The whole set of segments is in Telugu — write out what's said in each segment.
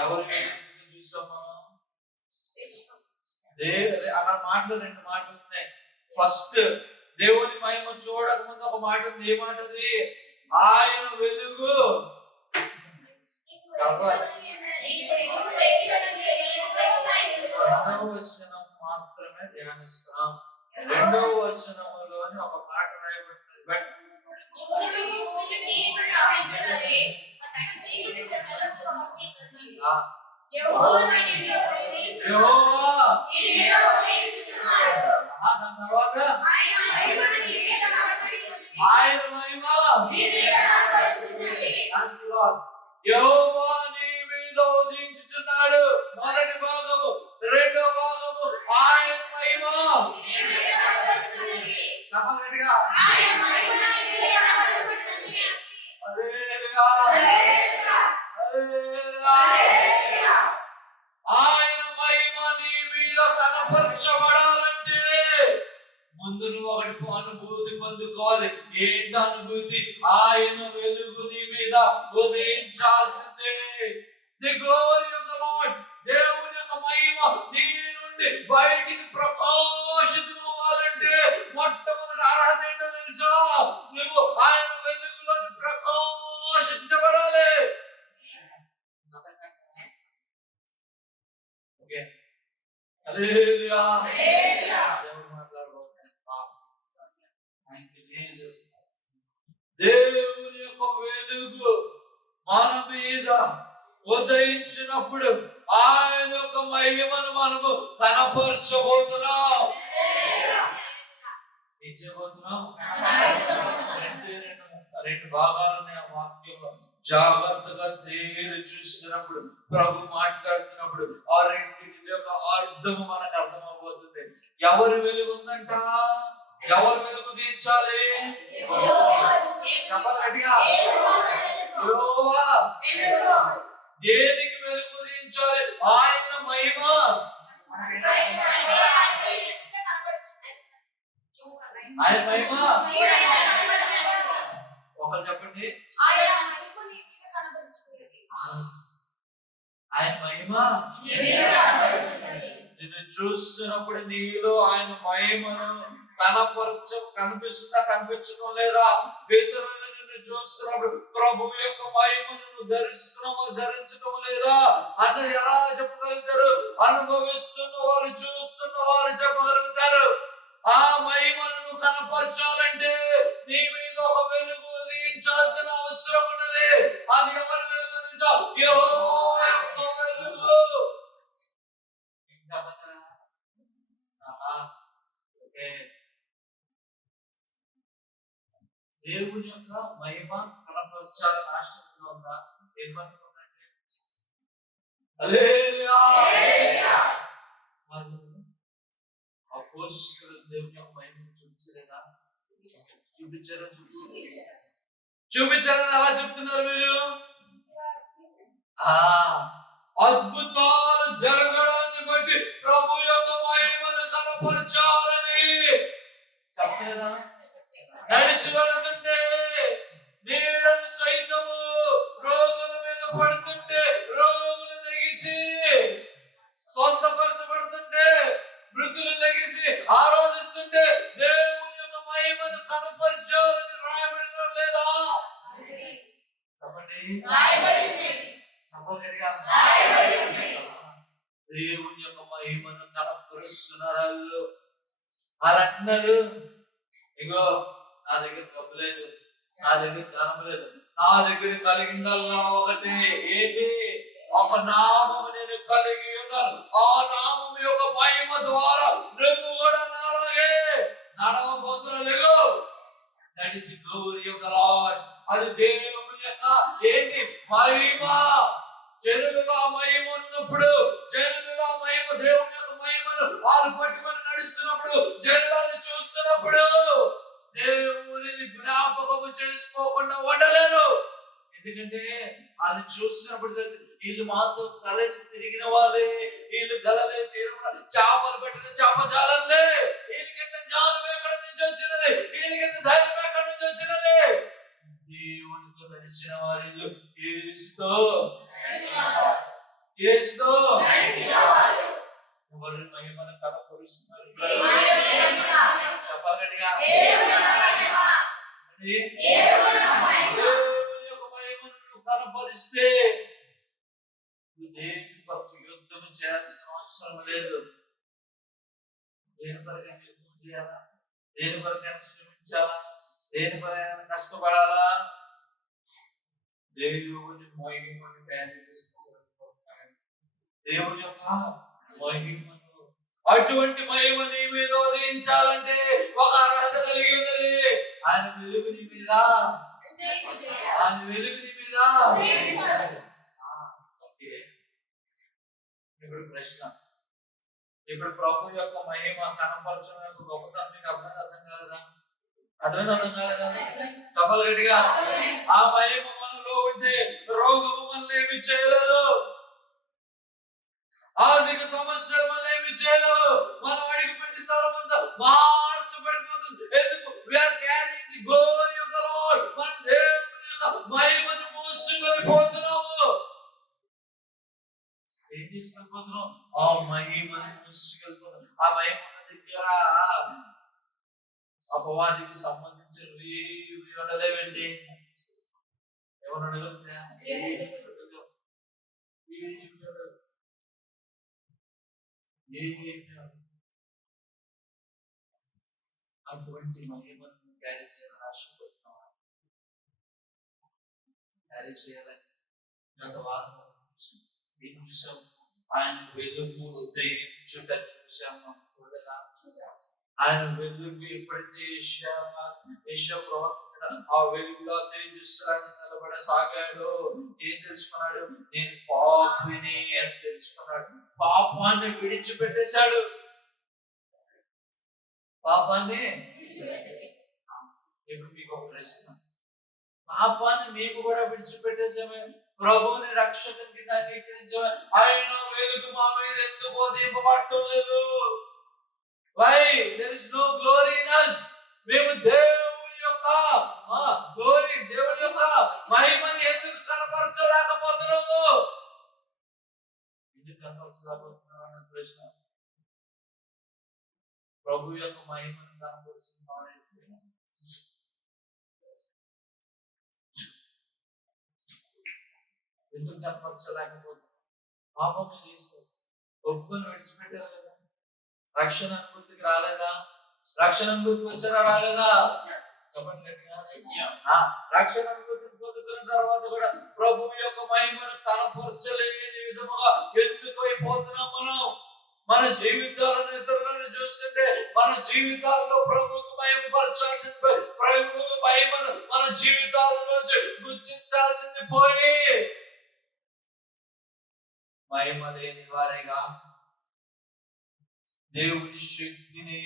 ఎవరి చూసాం మనం? అక్కడ మాటలు 2 మాటలు ఉన్నాయి. ఫస్ట్ దేవుని మహిమ చూడక ముందు ఒక మాట ఉంది. ఏ మాట అది? ఆయన వెలుగు రెండవ వచనం మాత్రమే ధ్యానిస్తాం. రెండవ వచనములోని ఒక మాట రాయబడుతుంది. తర్వాత ఆయన మహిమ యెహోవా నీ మీద ఉదయించుచున్నాడు. మొదటి భాగము. రెండో భాగము ఆయన మహిమ. చెప్పగలగా ఆయన మహిమ నీ మీద కనపరచబడాలంటే ముందు నువ్వు ఒకటి అనుభూతి పొందుకోవాలి. ఏంటి అనుభూతి? ఆయన వెలుగు నీ మీద ఉదయించాల్సిందే. The glory of the lord, దేవుని యొక్క మహిమ నీ నుండి బయటికి ప్రకాశితమవ్వాలంటే మొట్టమొదటి అర్హత ఏంటో తెలుసా? నువ్వు ఆయన వెలుగులో ప్రకాశించబడాలి. హల్లెలూయా. దేవుని యొక్క వెలుగు మన మీద ఉదయించినప్పుడు ఆయన యొక్క మహిమను మనము కనపరచబోతున్నాం. ఏం చేయబోతున్నాం? రెండు భాగాలున్నాయి ఆ వాక్యంలో. జాగ్రత్తగా తేరి చూసినప్పుడు, ప్రభు మాట్లాడుతున్నప్పుడు ఆ రెండింటి యొక్క అర్థము మనకు అర్థమవుతుంది. ఎవరి వెలుగు ఉందంట? ఎవరు వెలుగు తీర్చాలి? చెప్పగట్టిగా యెహోవా. దేనికి వెలుగు తీర్చాలి? ఆయన మహిమ. ఆయన మహిమ ఒకరు చెప్పండి. ఆయన మహిమ నిన్ను చూస్తున్నప్పుడు నీలో ఆయన మహిమను కనిపిస్తుందా? కనిపించడం లేదా? ఇతరులను నిన్ను చూస్తున్నప్పుడు ప్రభు యొక్క మహిమను ధరించడం లేదా? అంటే ఎలా చెప్పగలుగుతారు? అనుభవిస్తున్న వారు, చూస్తున్న వారు చెప్పగలుగుతారు. ఆ మహిమను నువ్వు కనపరచాలంటే నీ మీద ఒక వెలుగు ఉదయించాల్సిన అవసరం ఉన్నది. అది ఎవరి వెలుగు? యెహోవా యొక్క వెలుగు. దేవుని యొక్క మహిమ కనపరచాలని ఆసక్తిగా ఉందా? ఏమనుకుందంటే అపోస్తలులు దేవుని యొక్క మహిమను చూపించలేదా? చూపించారని ఎలా చెప్తున్నారు మీరు? అద్భుతాలు జరగడాన్ని బట్టి ప్రభు యొక్క మహిమను కనపరచాలని చెప్పలేదా? నడిచి వెళుతుంటే నీడను సైతము రోగుల మీద పడుతుంటే రోగులు లెగిసి స్వస్థపరచబడుతుంటే మృతులు లెగిసి ఆరాధిస్తుంటే దేవుని యొక్క మహిమను కనపరచాలని రాయబడిన లేదా? చెప్పండి. దేవుని యొక్క మహిమను కనపరుస్తున్నారు. వాళ్ళు అంటున్నారు, ఇగో నా దగ్గర డబ్బు లేదు, నా దగ్గర ధనం లేదు, నా దగ్గర కలిగిందల్లా ఒకటి. ఏంటి? ఒక నామము నేను కలిగి ఉన్నాను. ఆ నామం యొక్క మహిమ ద్వారా నువ్వు కూడా నాలాగే నడవబోతున్నా. That is the glory of the lord. అది దేవుని యొక్క ఏంటి? మహిమ. జనులలో ఆ మహిమ ఉన్నప్పుడు, జనులలో ఆ మహిమ, దేవుని యొక్క మహిమను వాళ్ళు పట్టుకొని నడుస్తున్నప్పుడు, జనులను చూస్తున్నప్పుడు దేవుని జ్ఞాపకము చేసుకోకుండా ఉండలేరు. ఎందుకంటే వాళ్ళు చూసినప్పుడు వీళ్ళు మాతో కలిసి తిరిగిన వాళ్ళే, వీళ్ళు గలలే తీరున చేపలు పట్టిన చేపజాలే. వీళ్ళకింత జ్ఞానం ఎక్కడి నుంచి వచ్చినది? వీళ్ళకింత ధైర్యం ఎక్కడి నుంచి వచ్చినది? దేవునితో నడిచిన వారిలో యేసుతో యేసుతో ఎవరి మహిమను కనపరుస్తున్నారు? చెప్పాలి గట్టిగా. దేవుని యొక్క మహిమను నువ్వు కనపరిస్తే దేవుని కొరకు యుద్ధం చేయాల్సిన అవసరం లేదు. దేని కొరకైనా యుద్ధం చేయాలా? దేని కొరకైనా శ్రమించాలా? దేని కొరకైనా కష్టపడాలా? దేవుని మహిమను తయారు చేసుకోవాలి. దేవుని యొక్క మహిమను, అటువంటి మహిమ నీ మీద ఉదయించాలంటే ఒక అర్హత కలిగి ఉన్నది. ఆయన వెలుగు నీ మీద, ఆయన వెలుగు నీ మీద. ఇప్పుడు ప్రశ్న, ఇప్పుడు ప్రభు యొక్క మహిమ కనపరచడం యొక్క గొప్పతనం మీకు అర్థం కాలేదా? అర్థం కాలేదా? చెప్పాలి గట్టిగా. ఆ మహిమ మనలో ఉంటే రోగము మనల్ని ఏమి చేయలేదు, ఆర్థిక సమస్యలు మనల్ని ఏమి చేయలేదు. మనం అడిగి పెట్టి స్థలం అంతా మార్చబడిపోతుంది. ఎందుకు? we are carrying the glory of the Lord. మన దేవుని యొక్క మహిమను మోసుకొని పోతున్నాము. ఏం తీసుకెళ్ళిపోతున్నాం? ఆ మహిమను మోసుకెళ్ళిపోతున్నాం. ఆ మహిమ దగ్గర అపవాదికి సంబంధించినవి ఉండలేవండి. ఎవరు ఉండగలుగుతా? అటువంటి మహిమను క్యారీ చేయాలని ఆశపడుతున్నాం. క్యారీ చేయాలని గత వారం ఏం చూసాం? ఆయన వెలుగు ఉదయించుట చూసాము. చూడగా ఆయన వెలుగు ఎప్పుడైతే ఆ వెలుగులో తేజస్సులను నిలబడసాగాడు, ఏం తెలుసుకున్నాడు? నేను పాపిని అని తెలుసుకున్నాడు. పాపాన్ని విడిచిపెట్టేశాడు. పాపాన్ని ఇప్పుడు మీకు ఒక ప్రశ్న, పాపాన్ని మేము కూడా విడిచిపెట్టేసామే, ప్రభువుని రక్షకుని కింద అంగీకరించామే, ఆయన వెలుగు మా మీద ఎందుకు ఉదయింపబడటం లేదు? Why? There is no glory in us. మేము దేవుని యొక్క గ్లోరీ, దేవుని యొక్క మహిమని ఎందుకు కనపరచలేకపోతున్నాము? ఎందుకు కనపరచలేకపోతున్నాము అన్న ప్రశ్న. ప్రభు యొక్క మహిమను కనపరుస్తున్నాం. ఎందుకు కనపరచలేకపోతున్నాం? పాపం చేస్తూ ఒప్పుకొని విడిచిపెట్టారు కదా. రక్షణ అనుభూతికి రాలేదా? రక్షణ అనుభూతికి వచ్చారా? రాలేదా? చెప్పండి. రక్షణ అనుభూతిని పొందుకున్న తర్వాత కూడా ప్రభు యొక్క మహిమను కనపరచలేని విధముగా ఎందుకు అయిపోతున్నాం మనం? మన జీవితాలను ఇతరులను చూస్తుంటే మన జీవితాలలో ప్రభువుకు మహిమపరచాల్సింది పోయి, ప్రభువు మహిమను మన జీవితాలలో గుర్తించాల్సింది పోయి, మహిమ లేని వారిగా దేవుని శక్తిని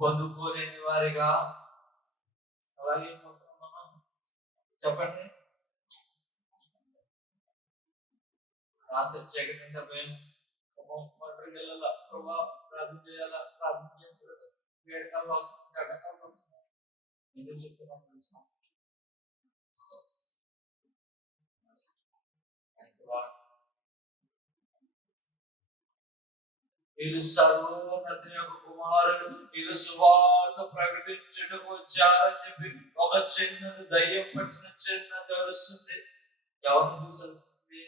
పొందుకోలేని వారిగా అలాగే మనం. చెప్పండి. రాత్రి చీకటి అంటే భయం, ప్రార్థన చేయాలా, ప్రార్థన చేయకూడదు, వేడకాలు వస్తుంది, ఎండకాలు వస్తుంది. ఎందుకు చెప్తున్నాం తెలుసా? వీరు సర్వోన్నతుని యొక్క కుమారులు, వీరు సువార్త ప్రకటించుటకు వచ్చారని చెప్పి ఒక చిన్నది దయ్యం పట్టిన చిన్నది అరుస్తుంది. ఎవరిని చూసి అరుస్తుంది?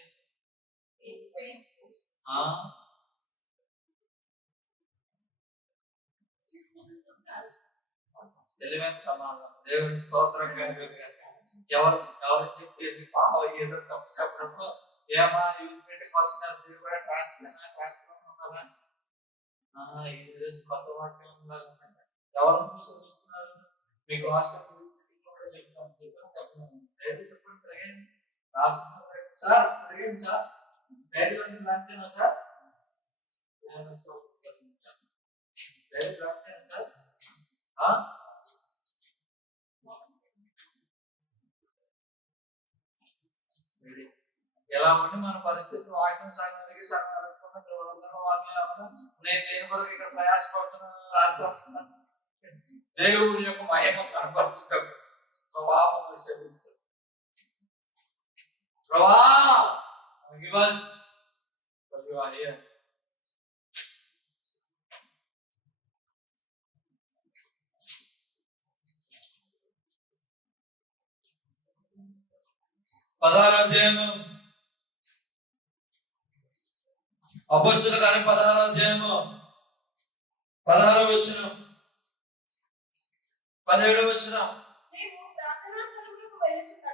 తెలివైన సమాధానం. దేవుని స్తోత్రం కనుక ఎవరు చెప్పేది పాప ఏదో తప్పు చెప్పడంలో ఏమా యూనిట్ వస్తున్నారు, మీరు కూడా ఈ రోజు కొత్త వాక్యం ఎవరు చూస్తున్నారు? మీకు హాస్టల్ చెప్తాను. సార్ తిరిగండి సార్, అంతేనా సార్? సార్ ఎలా ఉండి మన పరిస్థితి వాక్యం సాగినకి వాక్యం నేను దేని కొరకు ఇక్కడ ప్రయాసపడుతున్నాను? రాత్రి దేవుడి యొక్క మహిమ కనపరచడం ప్రభా అధ్యాయము అపొస్తలుల కార్యం 16వ అధ్యాయము 16వ వచనం 17వ వచనం.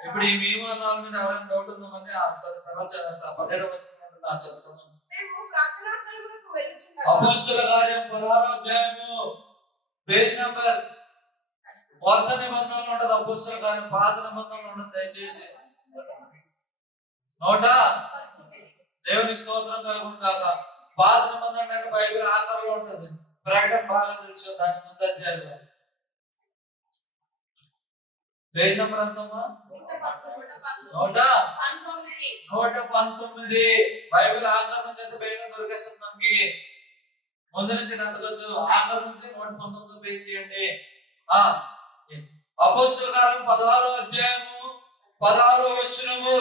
ఇప్పుడు ఈ మేము అన్నాల మీద ఎవరైనా డౌట్ ఉందామంటే తర్వాత 17వ వచనం చదువుతాం. అపొస్తలుల కార్యం 16వ అధ్యాయము పేజ్ నంబర్ కొత్త నిబంధనలు ఉండదు. అపొస్తలుల కార్యం పాత నిబంధనలు ఉండదు. దయచేసి నోట దేవునికి స్తోత్రం కలుగును కాక. పాత నిబంధన అంటే బైబిల్ ఆకారంలో ఉంటుంది. ప్రకటన బాగా తెలుసు. దాని ముందు అధ్యాయంలో పేజ్ నంబర్ ఎంతమ్మా? 119. బైబిల్ ఆకారం చేత బైబిల్ దొరికేస్తుంది మనకి. ముందు నుంచి నచ్చగద్దు. ఆకారం నుంచి 119 పేజ్ తీయండి. అపొస్తలుల కార్యం 16వ అధ్యాయము 16వ వచనము.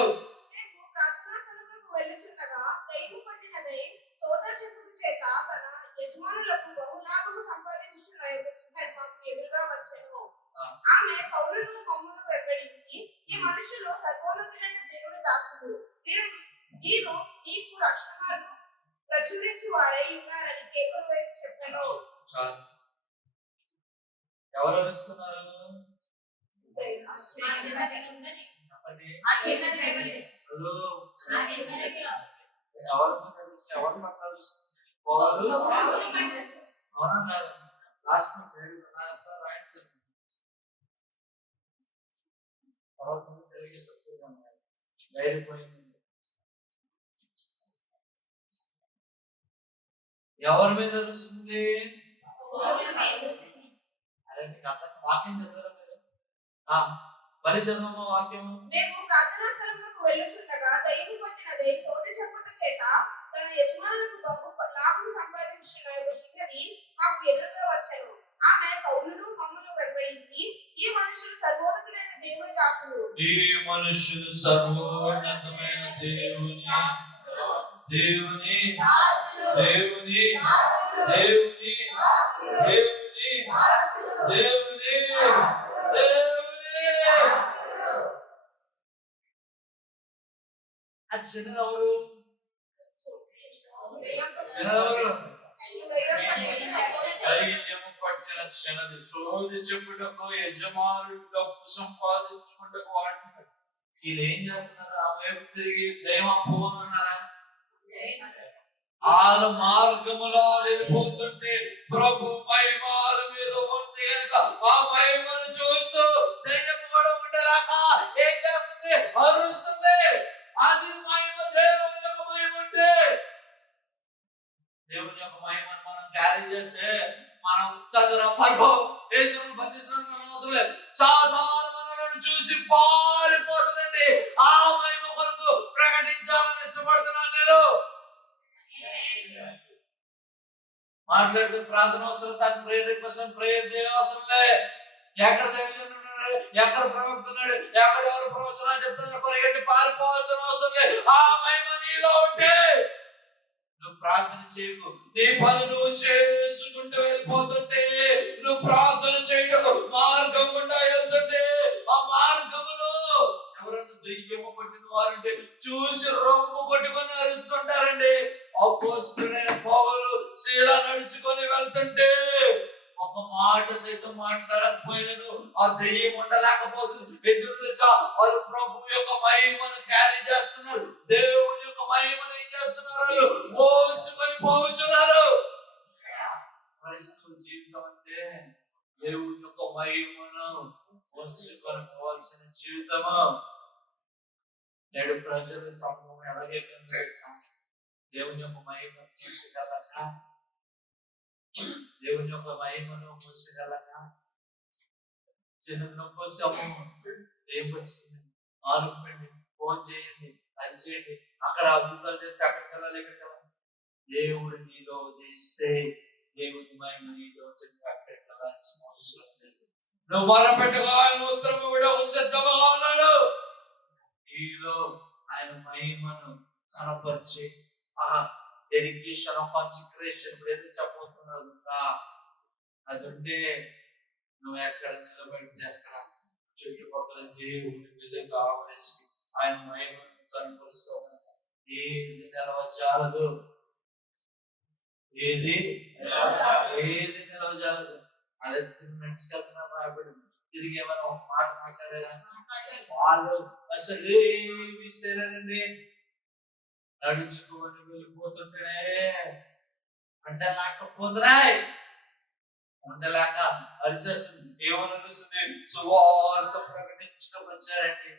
ఆమె పౌలును మమ్మును వెంబడించి, ఈ మనుషులు సర్వోన్నతుడైన దేవుని దాసులు, వీరు నీకు రక్షణ మార్గం ప్రచురించు వారై ఉన్నారని కేకలు వేసి చెప్పాను. ఎవరు అరుస్తున్నారు? ఎవరు మాట్లాడుస్తున్నారు? ఎవరి మీద తెలుస్తుంది? అదే వాక్యం చదవరా మీరు? మరి చదవమా వాక్యము. మేము ప్రార్థనా స్థలములకు వెళ్ళుచుండగా దయ్యము పట్టినదై సోదె చెప్పుట చేత తన యజమానులకు బహు లాభం సంపాదించిన చిన్నది మాకు ఎదురుగా వచ్చెను. ఆమె పౌలును మమ్మును వెంబడించి, ఈ మనుషులు సర్వోన్నతులైన దేవుని దాసులు, ఈ మనుషులు సర్వోన్నతమైన దేవుని దేవుని దేవుని దేవుని దేవుని దేవుని దేవుని ఆ చిన్న ఎవరు? పట్టిన క్షణది సోది చెప్పుటకు యజమానుడు డబ్బు సంపాదించుకుంటకు వాడుతున్నాడు. వీళ్ళు ఏం చేస్తున్నారు? ఆ వైపు తిరిగి దైవం పోనున్నారా? వాళ్ళ మార్గములో వెళ్ళిపోతుంటే ప్రభు మహిమాల మీద ఉంది కనుక ఆ మహిమను చూస్తూ దయ్యం కూడా ఉండలేక ఏం చేస్తుంది? అరుస్తుంది. అది మహిమ. దేవుని యొక్క మహిమ ఉంటే, దేవుని యొక్క మహిమను మనం క్యారీ చేస్తే మనం చదువు పర్వం దేశం బంధిస్తున్న అవసరం లేదు. సాధారణ మనలను చూసి పారిపోతుందండి. ఆ మహిమ కొరకు ప్రకటించాలని ఇష్టపడుతున్నాను నేను. మాట్లాడితే ప్రార్థన అవసరం, దాని ప్రేయర్ కోసం ప్రేయర్ చేయవసరం లే. ఎక్కడ దేవుడు ఉన్నాడు, ఎక్కడ ప్రవక్త ఉన్నాడు, ఎక్కడ ఎవరు ప్రవచనాలు చెప్తున్నారు, పరిగెట్టి పారిపోవాల్సిన అవసరం లేదు. ఆ మహిమ నీలో ఉంటే నువ్వు ప్రార్థన చేయకు. నీ పని నువ్వు చేసుకుంటూ వెళ్ళిపోతుంటే, నువ్వు ప్రార్థన చేయటకు మార్గం గుండా వెళ్తుంటే, ఆ మార్గములో ఎవరైనా దెయ్యము పట్టిన వారంటే చూసి రొమ్ము కొట్టుకొని అరుస్తుంటారండి. అపోస్తలుడైన పౌలు శీల నడుచుకొని వెళ్తుంటే ఒక మాట సైతం మాట్లాడకపోయినను ఆ దెయ్యం ఉండలేకపోతుంది. ఎదురు తెలుసా? వాళ్ళు ప్రభు యొక్క మహిమను క్యారీ చేస్తున్నారు. దేవుని యొక్క మహిమను ఏం చేస్తున్నారు? వాళ్ళు మోసుకొని పోతున్నారు. క్రైస్తవ జీవితం అంటే దేవుని యొక్క మహిమను మోసుకొని పోవాల్సిన జీవితము. నేడు ప్రజలు సమూహం ఎలాగే దేవుని యొక్క మహిమను చూసగలక, దేవుని యొక్క మహిమను మోసగలక. చిన్నది నొప్పి వస్తాము, దేవుడు ఆనుకోండి, ఫోన్ చేయండి, అది చేయండి, అక్కడ అద్భుతాలు చేస్తే అక్కడికి వెళ్ళాలి, ఇక్కడికి వెళ్ళాలి. దేవుడు నీలో ఉదయిస్తే దేవుని మహిమ నీలో అక్కడికి వెళ్ళాల్సిన అవసరం లేదు. నువ్వు మొరపెట్టగా ఆయన ఉత్తరం ఇవ్వడం సిద్ధంగా ఉన్నాడు. నీలో ఆయన మహిమను కనపరిచి డెడికేషన్ కాన్సంట్రేషన్ ఇప్పుడు ఎందుకు చెప్పబోతున్నారు అది ఉంటే నువ్వు ఎక్కడ నిలబడితే అక్కడ చుట్టుపక్కల దేవుని వెలుగు ఆవరేసి ఆయన మహిమను కనపరుస్తావు. ఏది నిలవచాలదు, ఏది నిలవచాలదు. అలా నడుచుకెళ్తున్నా రాబడి తిరిగి ఏమైనా ఒక మాట మాట్లాడారా? వాళ్ళు అసలు ఏమి చేయలేరండి. నడుచుకొని వెళ్ళిపోతుంటేనే అంటే లేకపోతున్నాయి ఉండలేక అరిచేస్తుంది. ఏమని అరుస్తుంది? సువార్త ప్రకటించడం వచ్చారండి.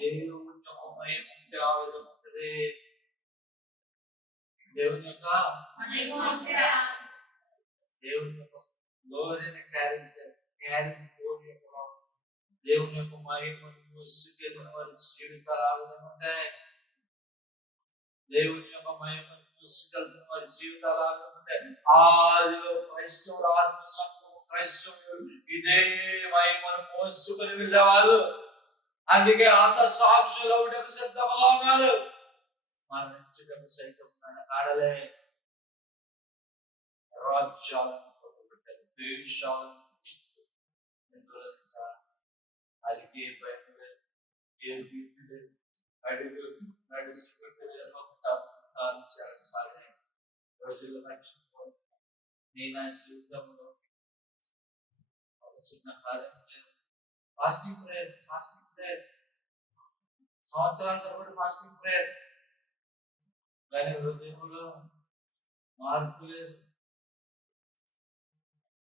దేవుని యొక్క మహిమ ఉంటే ఆ విధంగా ఉంటుంది. దేవుని యొక్క లోని దేవుని యొక్క మహిమను మోసుకెళ్ళిన వారి జీవితాలు ఆ విధంగా ఉంటాయి. దేవుని యొక్క మహిమను మోసుకెళ్తున్న వారి జీవితాలు ఆ విధంగా ఉంటాయి. ఆదిలో క్రైస్తవుడు ఆత్మ సంఘం క్రైస్తవులు ఇదే మహిమను మోసుకొని వెళ్ళేవాళ్ళు. అందుకే ఆత్మ సాక్షులు అవుటకు సిద్ధంగా ఉన్నారు. మరణించడం సైతం కాడలే రాజ్యాలను దేశాలను అది ఏ భయం లేదు, ఏ భీతి లేదు. అడుగు నడిచి రోజులు నీ నా జీవితంలో ఒక చిన్న కార్యం లేదు. ఫాస్టింగ్ ప్రేయర్ సంవత్సరాల తరబడి ఫాస్టింగ్ ప్రేయర్, కానీ హృదయంలో మార్పు లేదు.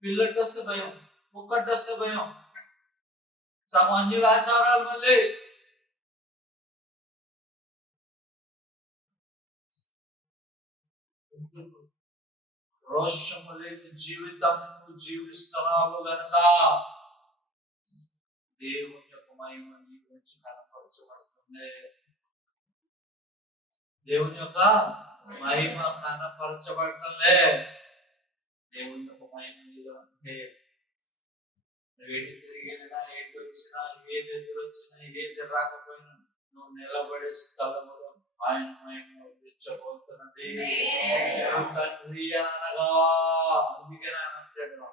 పిల్లటి వస్తే భయం, ముక్కటి వస్తే భయం, సామాన్యుల ఆచారాలు మళ్ళీ రోషము లేని జీవితం నువ్వు జీవిస్తున్నావు గనక దేవుని యొక్క మహిమ నీ గురించి కనపరచబడుతుంది. దేవుని యొక్క మహిమ కనపరచబడటంలే. దేవుని యొక్క మహిమ నీలో అంటే నువ్వు ఎటు తిరిగినా, ఎటు వచ్చినా, ఏది ఎదురొచ్చినా, ఏది రాకపోయినా నువ్వు నిలబడే స్థలములో ఆయన మహిమ ఉద్రించబోతున్నది. తండ్రి అనగా అందుకే అంటాడు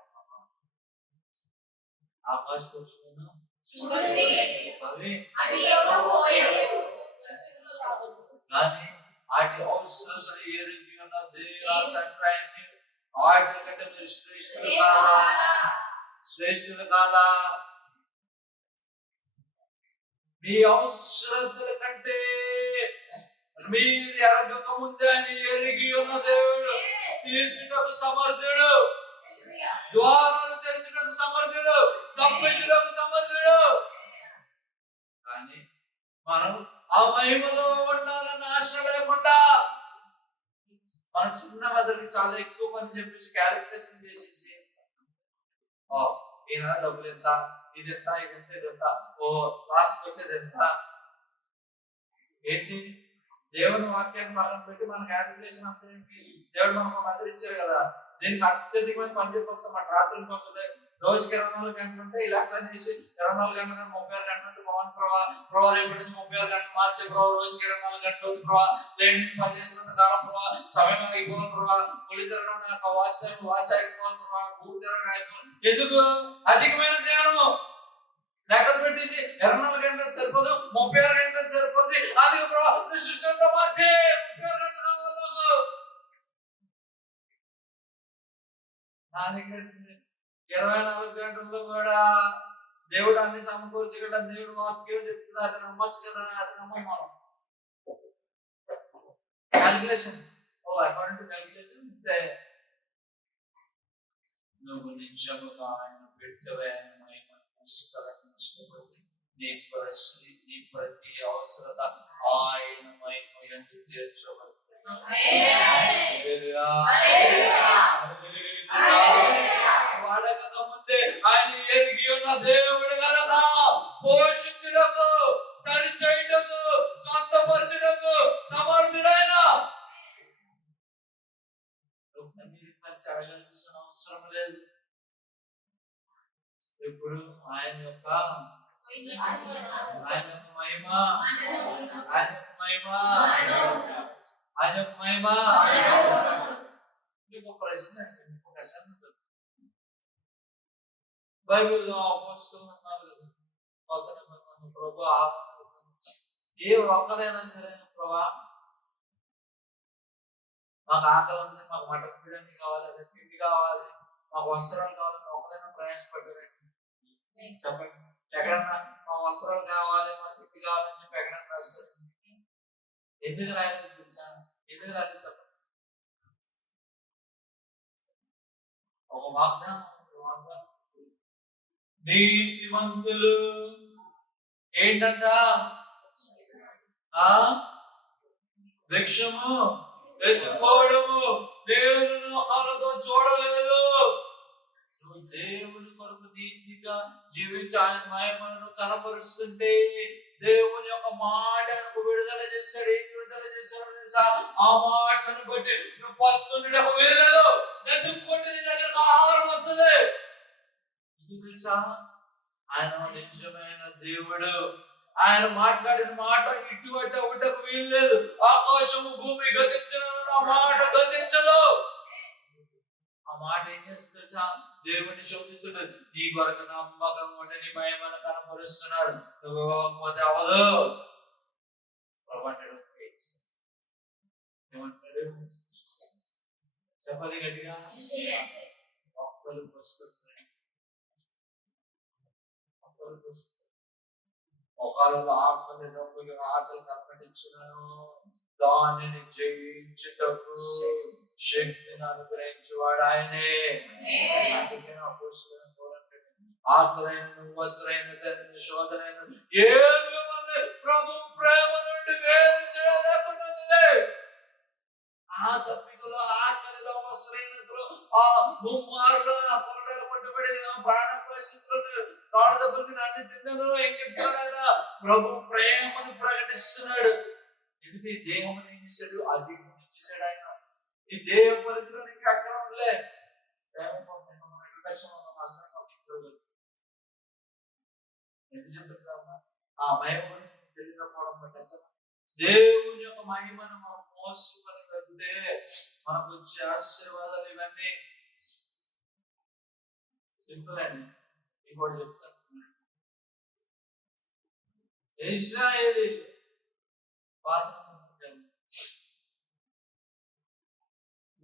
ఆకాశ పక్షులను కానీ వాటి అవసరం ఎరిగి ఉన్నది నా తండ్రి. వాటి కంటే మీరు శ్రేష్ఠులు కాదా? మీ అవసరతల కంటే మీరు ఎరగక ముందే అని ఎరిగి ఉన్న దేవుడు తీర్చుటకు సమర్థుడు, ద్వారాలు తెరచుటకు సమర్థుడు, తప్పించుటకు సమర్థుడు. కానీ మనం ఆ మహిమలో ఉండాలని ఆశ లేకుండా మన చిన్న మెదడుకి చాలా ఎక్కువ పని చెప్పేసి క్యాలిక్యులేషన్ చేసేసి ఈయన డబ్బులు ఎంత, ఇది ఎంత, ఇది ఎంత, ఇది ఎంత, ఓ లాస్ట్కి వచ్చేది ఎంత ఏంటి? దేవుని వాక్యాన్ని పక్కన పెట్టి మన క్యాలిక్యులేషన్ అంతా ఏంటి? దేవుడు మనకు మెదడిచ్చాడు కదా, దీనికి అత్యధికమైన పని చెప్పొస్తాం. మన రాత్రులు పనులు రోజుకి 24 గంటలు ఉంటే ఇలా చేసి 24 గంటలు 36 గంటలు ఉంటే బాగుంది ప్రభావ రేపు నుంచి 36 గంటలు మార్చే ప్రభావ, రోజుకి 24 గంటలు అవుతుంది ప్రభావ, లేని పని చేస్తున్న కాలం ప్రభావ, సమయం అయిపోవాలి ప్రభావ, గుడి తిరగడం వాచ్ టైం వాచ్ అయిపోవాలి ప్రభావ, భూమి తిరగడం అయిపోవాలి. ఎందుకు? అధికమైన జ్ఞానము లెక్కలు పెట్టేసి 24 గంటలు సరిపోదు, 36 గంటలు సరిపోద్ది. అది ప్రభావ సుశంత మార్చే 36 గంటలు కావాలి. దానికి 24 గంటల్లో కూడా దేవుడు అన్ని సమకూర్చగల దేవుడు వాక్యం చెప్తుంది. అది నమ్మచ్చు కదా, అది నమ్మం మనం. క్యాల్కులేషన్ అకార్డింగ్ టు క్యాల్కులేషన్ అంటే నువ్వు నిజముగా ఆయన పెట్టవే నీ ప్రతి అవసరత ఆయన మహిమ ఎందుకు తీర్చబడుతుంది. వాడక ముందే ఆయన ఎరిగి ఉన్న దేవుడు కనుక పోషించుటకు, సరిచేయుటకు, స్వస్థపరచుటకు సమర్థుడైన అడగాల్సిన అవసరం లేదు. ఇప్పుడు ఆయన యొక్క మహిమ ఆయన యొక్క మహిమ. మీకు ప్రశ్న అంటే మీకు ప్రశ్న ఉంటుంది. బైబిల్లో అపోస్తలులు ఉన్నారు కదా, కొత్త నిబంధనలో ప్రభు ఏ ఒక్కరైనా సరే ప్రభా మాకు ఆకలి ఉంది, మాకు మటన్ బిర్యానీ కావాలి, అదే పిండి కావాలి, మాకు వస్త్రాలు కావాలి, ఒకరైనా ప్రయాసపడ్డారండి చెప్పండి. ఎక్కడన్నా మా వస్త్రాలు కావాలి, మా తిండి కావాలని చెప్పి ఎక్కడన్నా రాస్తారు? ఎందుకు రాయలేదు తెలుసా? ఎందుకు రాయలేదు చెప్పండి. ఒక వాగ్దానం, నీతిమంతులు ఏంటంట? వృక్షము ఎత్తుకోవడము దేవుని కళ్ళతో చూడలేదు. నువ్వు దేవుని కొరకు నీతిగా జీవించి ఆయన మహిమను కనపరుస్తుంటే దేవుని యొక్క మాటను విడుదల చేశాడు. ఏం విడుదల చేశాడో తెలుసా? ఆ మాటను బట్టి నువ్వు పస్తుండటకు వీల్లేదు. ఎత్తుకుంటే నీ దగ్గరకు ఆహారం వస్తుంది. ఇది తెలుసా? ఆయన నిజమైన దేవుడు. ఆయన మాట్లాడిన మాట ఇటువంటి ఒకటకు వీల్లేదు. ఆకాశము భూమి గతించిన ఆ మాట గతించదు. ఆ మాట ఏం చేస్తుంది తెలుసా? దేవుని శోధిస్తున్నది. నీ కొరకు నమ్మకం ఉంటే నీ మహిమను కనపరుస్తున్నాడు. నువ్వు ఇవ్వకపోతే అవదు. ఏమంటాడు? చెప్పాలి గట్టిగా. ఒకళ్ళలో ఆకలి డబ్బులు ఆకలి కల్పించినను దానిని జయించుటకు శక్తిని అనుగ్రహించేవాడు ఆయనే. ఆకలైన వస్త్రైన శోధనైన ఏది ప్రభు ప్రేమ నుండి వేరు చేయలేకున్నది. ఆ తప్పికలో ఆకలిలో వస్త్రైనతలో ఆ ముమ్మారులో ఆ కొరడాలు పట్టుబడి ప్రాణ పరిస్థితుల్లో తాడు దెబ్బలకి నాన్ని తిన్నాను. ఏం చెప్తాడు? ప్రభు ప్రేమను ప్రకటిస్తున్నాడు. ఎందుకు ఈ దేహం ఏం చేశాడు? అధికం చేశాడు ఆయన. ఈ దేహ పరిధిలో నీకు అక్కడ ఉండలే. ఎందుకు చెప్తామా? ఆ మహిమ గురించి తెలియకపోవడం బట్టి దేవుని యొక్క మహిమను మనం మోసుకొని వెళ్తే మనకు వచ్చే ఆశీర్వాదాలు ఇవన్నీ సింపుల్ అండి. ఇంకోటి చెప్తాను. ఇశ్రాయేలీయులు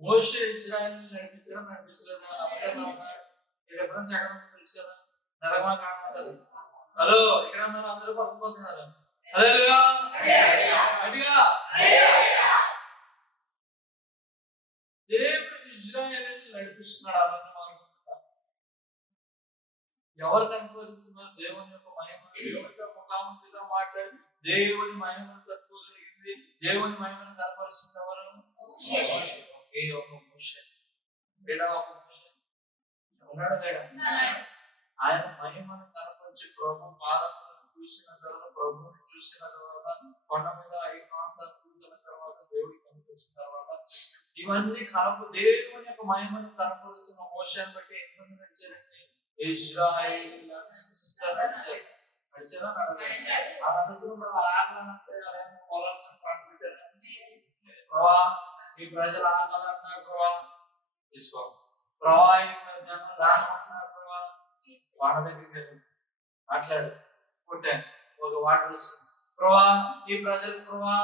మోషే ఇశ్రాయేలీయులను నడిపించలేదా? ఈ రెఫరెన్స్ ఎక్కడ ఉందో తెలుసు కదా. నిర్గమకాండం. హలో, ఇక్కడ ఉన్నారు అందరూ పడుకుపోతున్నారు. హల్లెలూయా. దేవుడు ఇశ్రాయేలీయులను నడిపిస్తున్నాడు. అవన్నీ ఎవరు కనుపరుస్తున్నారు? దేవుని యొక్క మహిమ. దేవునితో ముఖాముఖిగా మాట్లాడి దేవుని మహిమను తట్టుకోగలిగింది. దేవుని మహిమను కనపరుస్తుంది ఎవరు? ఒకే ఒక మోషే. ఉన్నాడు లేడా? ఆయన మహిమను కనపరిచి ప్రభు పాదములను చూసిన తర్వాత, ప్రభువుని చూసిన తర్వాత, కొండ మీద 5 ప్రాంతాలు కూర్చున్న తర్వాత, దేవుడికి కనిపించిన తర్వాత, ఇవన్నీ దేవుని యొక్క మహిమను కనపరుస్తున్న మోషేని బట్టి ఎంతమంది నడిచారండి? ఇశ్రాయేలీయులను నడిచారా? ప్రభా ఈ ప్రజలు ఆకలి అంటున్నారు. ప్రభా తీసుకో. ప్రభా అంటున్నారు. ప్రభా వాడ దగ్గరికి వెళ్ళి మాట్లాడు. కొట్టాను ఒక వాటర్ వస్తుంది. ప్రభా ఈ ప్రజలు ప్రభా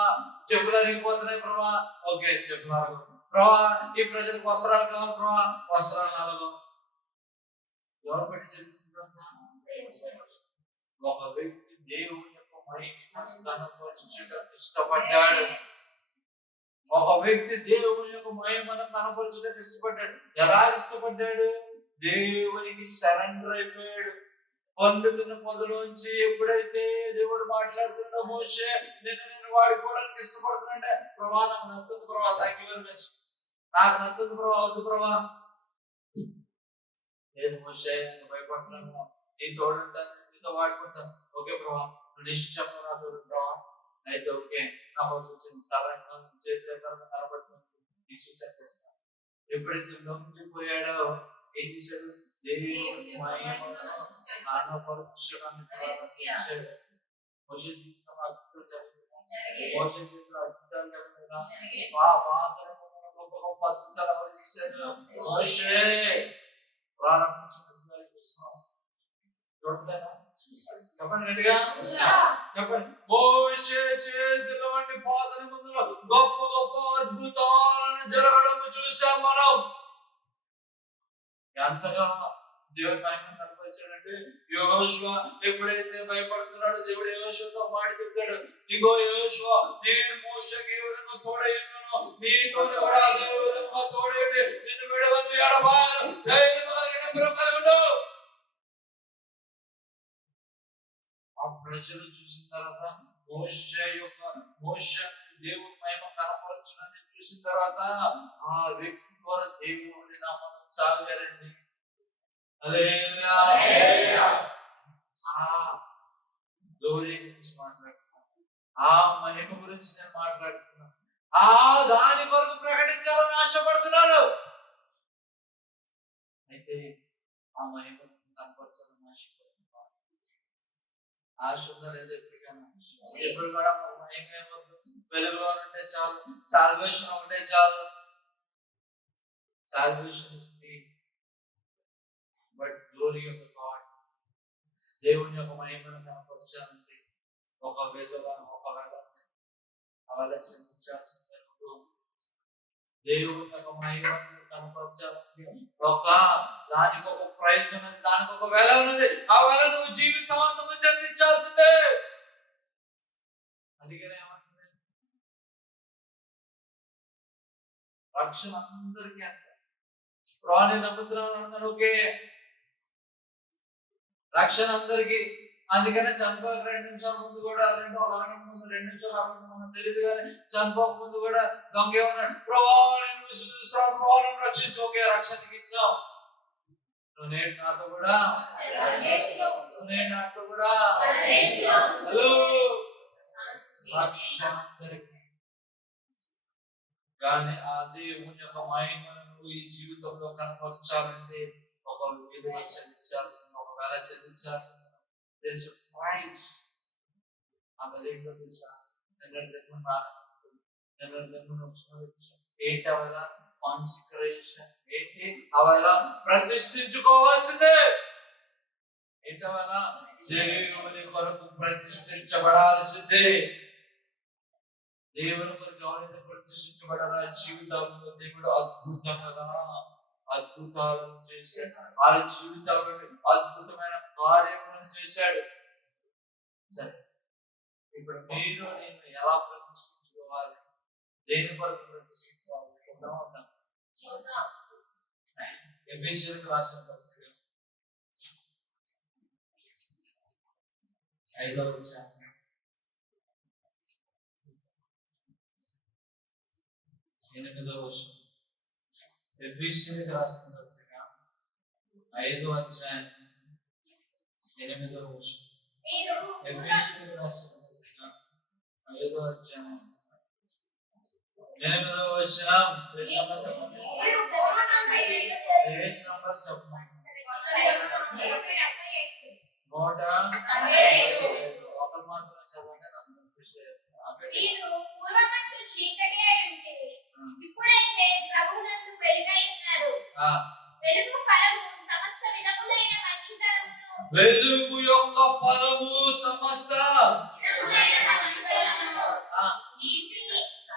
చెప్పులు అరిగిపోతున్నాయి. ప్రభా ఓకే చెప్పులు అరగవు. ప్రభా ఈ ప్రజలకు వస్త్రాలు కావాలి. ప్రభా వస్త్రాలు అరగవు. ఎవరు పెట్టి జరుగుతుందా? ఒక వ్యక్తి దేవుని యొక్క మహిమను కనపరచుటకు ఇష్టపడ్డాడు. ఒక వ్యక్తి దేవుని యొక్క మహిమను కనపరచుటకు ఇష్టపడ్డాడు. ఎలా ఇష్టపడ్డాడు? దేవునికి సరెండర్ అయిపోయాడు. పండుతున్న పొదలోంచి ఎప్పుడైతే దేవుడు మాట్లాడుతున్నా, మోషే నేను వాడుకోవడానికి ఇష్టపడుతున్నాడే. ప్రభా నాకు నచ్చుతుంది ప్రభా, థ్యాంక్ యూ వెరీ మచ్, నాకు నచ్చుతుంది ప్రభా, వద్దు ప్రభా. నేను మోషే భయపడుతున్నాను, నీ తోడుంటాను, నీతో వాడుకుంటాను. ఓకే ప్రభా, నువ్వు నిశ్చయం నా తోడు ప్రభా, అయితే ఓకే నా సూచన కనబడుతుంది, నీకు సూచన చేస్తాను. ఎప్పుడైతే నొంగిపోయాడో ఏం చేశాడు? దేవుని మహిమను కనపరచడానికి ప్రారంభించాడు. మోషే జీవితంలో అద్భుతం జరిగింది. మోషే జీవితంలో అద్భుతాలు జరిగిన చెప్పిన గొప్ప గొప్ప అద్భుతాలు ఎవరు చేశారు? మోషే. ప్రారంభించినట్టుగా చూస్తున్నాం. చూడలేదా? చెప్పండి గట్టిగా చెప్పండి. మోషే చేతిలోని పాత నిబంధనలో గొప్ప గొప్ప అద్భుతాలను జరగడం చూసాం మనం. ఎంతగా దేవుడి మహిమను కనపరిచాడంటే, యెహోషువ ఎప్పుడైతే భయపడుతున్నాడో దేవుడు యెహోషువతో మాట చెప్తాడు, ఇగో యెహోషువ, నేను మోషేకి ఏ విధంగా తోడై ఉన్నానో నీతో కూడా అదే విధంగా తోడై ఉండి నిన్ను విడవను ఎడబాయను, ధైర్యం కలిగిన బ్రహ్మలు ఉండు. ఆ ప్రజలు చూసిన తర్వాత మోషే దేవుడి మహిమ కనపరచునని చూసిన తర్వాత ఆ వ్యక్తి ద్వారా దేవుడిని నమ్మకం సాగారండి. హల్లెలూయా. ఆ గ్లోరీ గురించి మాట్లాడుతున్నాను, ఆ మహిమ గురించి నేను మాట్లాడుతున్నాను, ఆ దాని కొరకు ప్రకటించాలని ఆశపడుతున్నాను. అయితే ఆ మహిమ కనపరచాలని ఆశపడుతున్నాను. ఆశ ఉందా లేదా? ఎప్పుడు కూడా మహిమ వెలుగులో ఉంటే చాలు, సాల్వేషన్ ఉంటే చాలు. Salvation is free, but glory of God, దేవుని యొక్క మహిమను కనపరచాలంటే ఒకవేళ చెల్లించాల్సిందే. దేవుని యొక్క మహిమను కనపరచాలంటే దానికి ఒక ప్రైజ్ ఉన్నది, దానికి ఒక వెల ఉన్నది. ఆ వెల నువ్వు జీవితాంతము చెల్లించాల్సిందే. అందుకనే ఏమంటుంది, రక్షణ అందరికీ అంట. ప్రాణి నమ్ముతున్నాను అన్నారు, ఓకే, రక్షణ అందరికి. అందుకనే చనిపోక 2 నిమిషాల ముందు కూడా, ఒక అరగంట ముందు, 2 నిమిషాలు అరగంట ముందు తెలియదు కానీ చనిపోక ముందు కూడా దొంగ ఏమన్నాడు, ప్రభువా నేను విశ్వసిస్తున్నాను, ప్రభువా నన్ను రక్షించు. ఓకే, రక్షణకి ఇచ్చావు. నువ్వు నేడు నాతో కూడా, హలో, రక్షణ అందరికి. కానీ ఆ దేవుని యొక్క మహిమను ఈ జీవితంలో కనపరచాలంటే ఒక విలువ చెల్లించాల్సింది, ఒకవేళ చెల్లించాల్సింది. There's a price. ఆ వెలుగులో తెలుసా, ఏంటి అవల కాన్సక్రేషన్, ఏంటి అవల ప్రతిష్ఠించుకోవాల్సిందే. ఏంటి అవల దేవుని కొరకు ప్రతిష్ఠించబడాల్సిందే. దేవుని కొరకు ఎవరైతే ప్రతిష్ఠించబడారా జీవితాల్లో దేవుడు అద్భుతాలను చేశాడు. వాళ్ళ జీవితాల్లో అద్భుతమైన కార్యములను చేశాడు. సరే, ఇప్పుడు మీరు నేను ఎలా ప్రతిష్ఠించుకోవాలి, దేని కొరకు ప్రతిష్ఠించుకోవాలి చూద్దాం. ఎఫెసీయులకు రాసిన పత్రిక 5వ అధ్యాయం 8వ వచనం. ఎఫెసీయులకు రాసిన పత్రిక 5వ అధ్యాయం 8వ వచనం. ఎఫెసీయులకు రాసిన పత్రిక 5వ అధ్యాయం 8వ వచనం. పేజ్ నంబర్ చెప్పండి. 185. ఒకరు మాత్రం చెప్పండి. మీరు పూర్వమందు చీకటి అయి ఉంటిరి, ఇప్పుడైతే ప్రభువునందు వెలుగై ఉన్నారు. వెలుగు ఫలము సమస్త విధములైన మంచితనమును, వెలుగు యొక్క ఫలము సమస్త విధములైన మంచితనమును, నీతి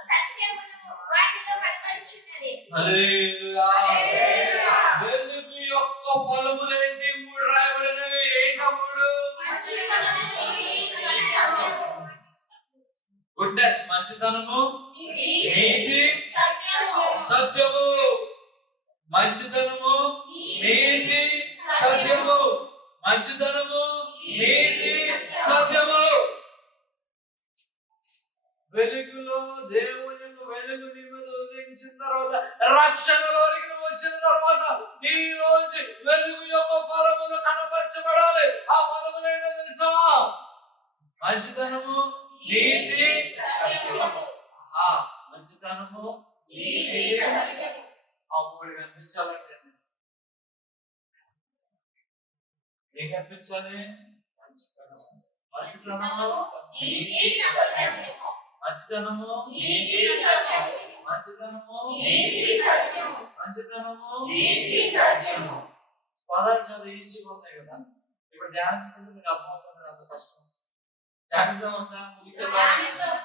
సత్యమును వాటిలో కనబడుచున్నది. హల్లెలూయా. వెలుగు యొక్క ఫలములేంటి? 3 రాయబడినవి. ఏంటో 3? గుడ్నెస్, మంచితనము, నీతి, సత్యము. మంచితనము, నీతి, సత్యము. మంచితనము, నీతి, సత్యము. వెలుగులో దేవుని వెలుగు నీ మీద ఉదయించిన తర్వాత, రక్షణలోనికి నువ్వు వచ్చిన తర్వాత నీలోంచి వెలుగు యొక్క ఫలములు కనపరచబడాలి. ఆ ఫలములు ఏంటో తెలుసా? మంచితనము, నీతి, మంచితనము, నీతి, ఆ 3 కనిపించాలంటే ఏం కనిపించాలి? మంచితనము, నీతి, సత్యము. మంచితనము, నీతి, మంచితనము నీతి సత్యము మంచితనము నీతి సత్యము పదాలు చాలా ఈజీగా ఉన్నాయి కదా. ఇప్పుడు ధ్యానిస్తుంది మీకు అర్థమవుతుంది, అంత కష్టం. ధ్యానిద్దాం అంతా ముగించేద్దాం.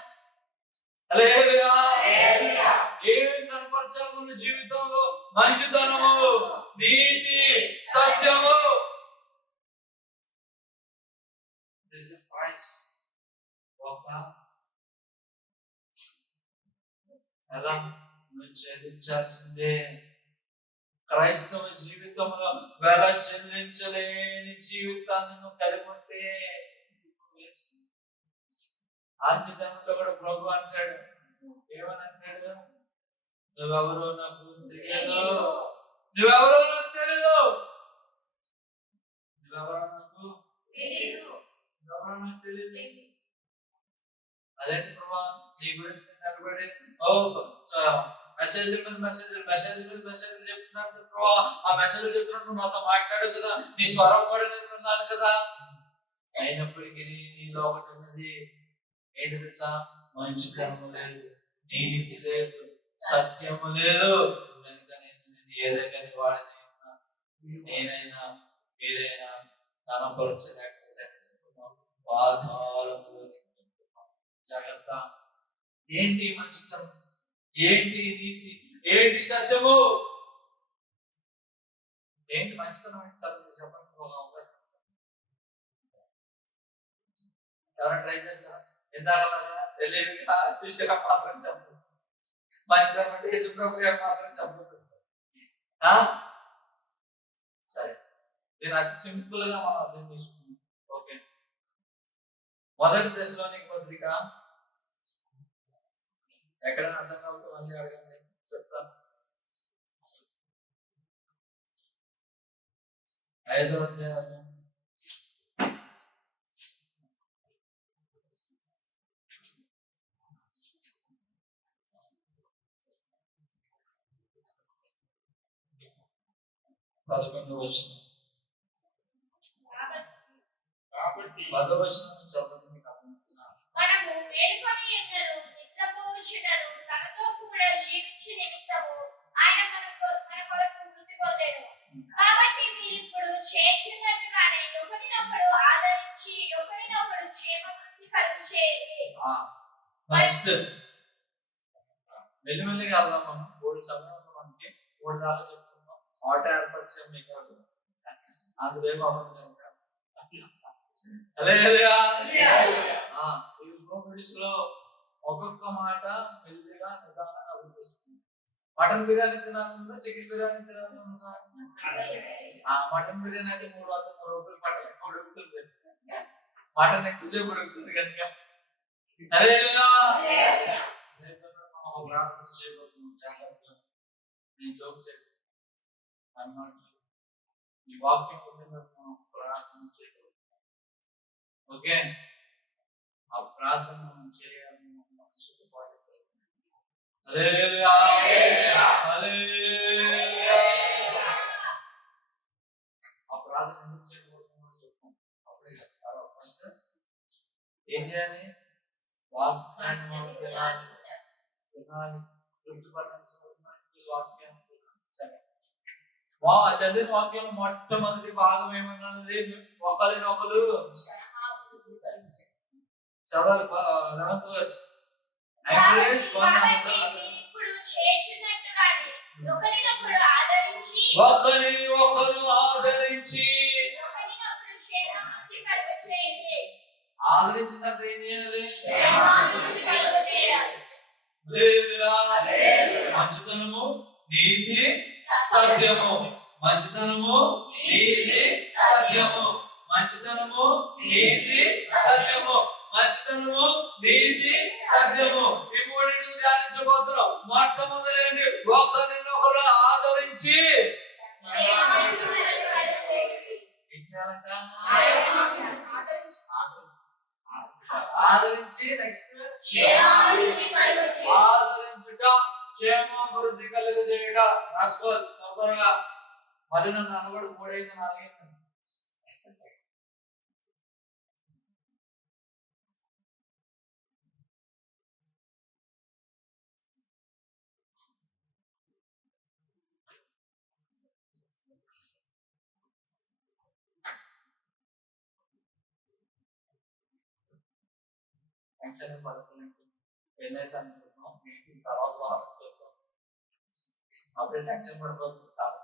హల్లెలూయా. ఏమేమి కనపరచాలి మన జీవితంలో? మంచితనము, నీతి, సత్యము. ఎలా నువ్వు చెల్లించాల్సిందే. క్రైస్తవ జీవితంలో వెల చెల్లించలేని జీవితాన్ని నువ్వు కలిగి ఉంటే, ఆంచితనంలో కూడా ప్రభు అంటాడు, ఏమని అంటాడు? నువ్వెవరో నాకు తెలియదు, నువ్వెవరో నాకు తెలియదు, నువ్వెవరో నాకు నువ్వెవరో నాకు తెలియదు. అదేంటి ప్రభా, నీ గురించి నిలబడి మెసేజ్ మీద మెసేజ్ చెప్తున్నాను ప్రభా, ఆ మెసేజ్ చెప్తున్నట్టు నాతో మాట్లాడు కదా, నీ స్వరం కూడా నేను విన్నాను కదా. అయినప్పటికీ నీలో ఒకటి ఉన్నది, ఏంటి తెలుసా? మంచితనము లేదు, నీతి లేదు, సత్యము లేదు. కనుక నేను ఏదైనా వాడిని నేనైనా మీరైనా కనపరచలేకపోతే పాతాళంలో జాగ్రత్త. ఏంటి మంచితనం? ఏంటి నీతి? ఏంటి సత్యము? ఏంటి మంచితనం? ఏంటి సత్యం? చెప్పండి. ఎవరైనా ట్రై చేస్తారా? ఇందాక తెలియదుగా శిష్యుల మాత్రం చెప్పదు, మంచితనం అంటే యేసుప్రభు గారు మాత్రం చెప్పదు. సరే, దీని అతి సింపుల్ గా మనం అర్థం చేసుకున్నాం. ఓకే, మొదటి దశలోనికి పత్రిక ఎక్కడ అర్థం కావచ్చు మళ్ళీ అడగండి, చెప్తాను. 5వ అధ్యాయం 11వ వచనం. 10వ వచనం చదవండి, మీకు అర్థమవుతుందా? మనము వేడుకొని ఉన్నను నిద్రపోవచ్చునను తనతో కూడా జీవించు నిమిత్తము ఆయన మన కొరకు మృతి పొందెను. కాబట్టి మీరిప్పుడు చేర్చున్నట్టుగానే ఒకరినొకడు ఆదరించి ఒకరినొకడు క్షేమవృద్ధి కలుగజేయండి. ఫస్ట్ మెల్లిమెల్లిగా వెళ్దాం. మనం 3 సమయంలో మనకి 3 దాకా చెప్పుకుందాం. ఆట ఏర్పరిచాం మీకు, అందులో అవ్వదు కనుక. ఈ ప్రోగ్రెస్లో ఒక్కొక్క మాట మెల్లిగా నిదానంగా అభివృద్ధి. మటన్ బిర్యానీ తినాలన్నా చికెన్ బిర్యానీ తినాలన్నా? మటన్ బిర్యానీ అయితే 3 రూపాయలు మటన్ ఉడుకుతుంది, మటన్ ఎక్కువసేపు ఉడుకుతుంది కనుక. ఒక ప్రార్థన చేయబోతున్నాం. జాగ్రత్తగా నేను జోక్ చేయను, ఈ వాక్యం మనం ప్రార్థన చేయబోతున్నాం. ఓకే, ఆ ప్రార్థన మనం చేయాలని మనసుకు పాడుతుంది. హల్లెలూయా, హల్లెలూయా. ఆ ప్రార్థన ఎందుకు చేయబోతున్నామో చెప్తాం. అప్పుడే కదా ఫస్ట్ ఏం చేయాలి? వాక్యాన్ని వినాలి, చదివిన వాక్యం మొట్టమొదటి భాగం ఏమన్నది? ఒకరినొకరు చదవాలి. 11th verse. ఒకరిని ఒకరు ఆదరించి, ఆదరించిన తర్వాత ఏం చేయాలి? మంచితనము, నీతి, సత్యము. మంచితనము, నీతి, సత్యము. మంచితనము, నీతి, సత్యము. మంచితనము, నీతి, సత్యము. ఈ మూడింటిని ధ్యానించబోతున్నాం. మొట్టమొదటి ఒకరినొకరు ఆదరించి ఆదరించి నెక్స్ట్ ఆదరించుట, క్షేమాభివృద్ధి కలుగజేయుట. రాసుకోవాలి త్వరగా. మళ్ళీ నన్ను అనబడు 3 5 4 5. టెన్షన్ పడుతున్నట్టు పెళ్ళైతే అనుకుంటున్నాం తర్వాత వారం చూద్దాం. అప్పుడే టెన్షన్ పడిపోతుంది చాలా.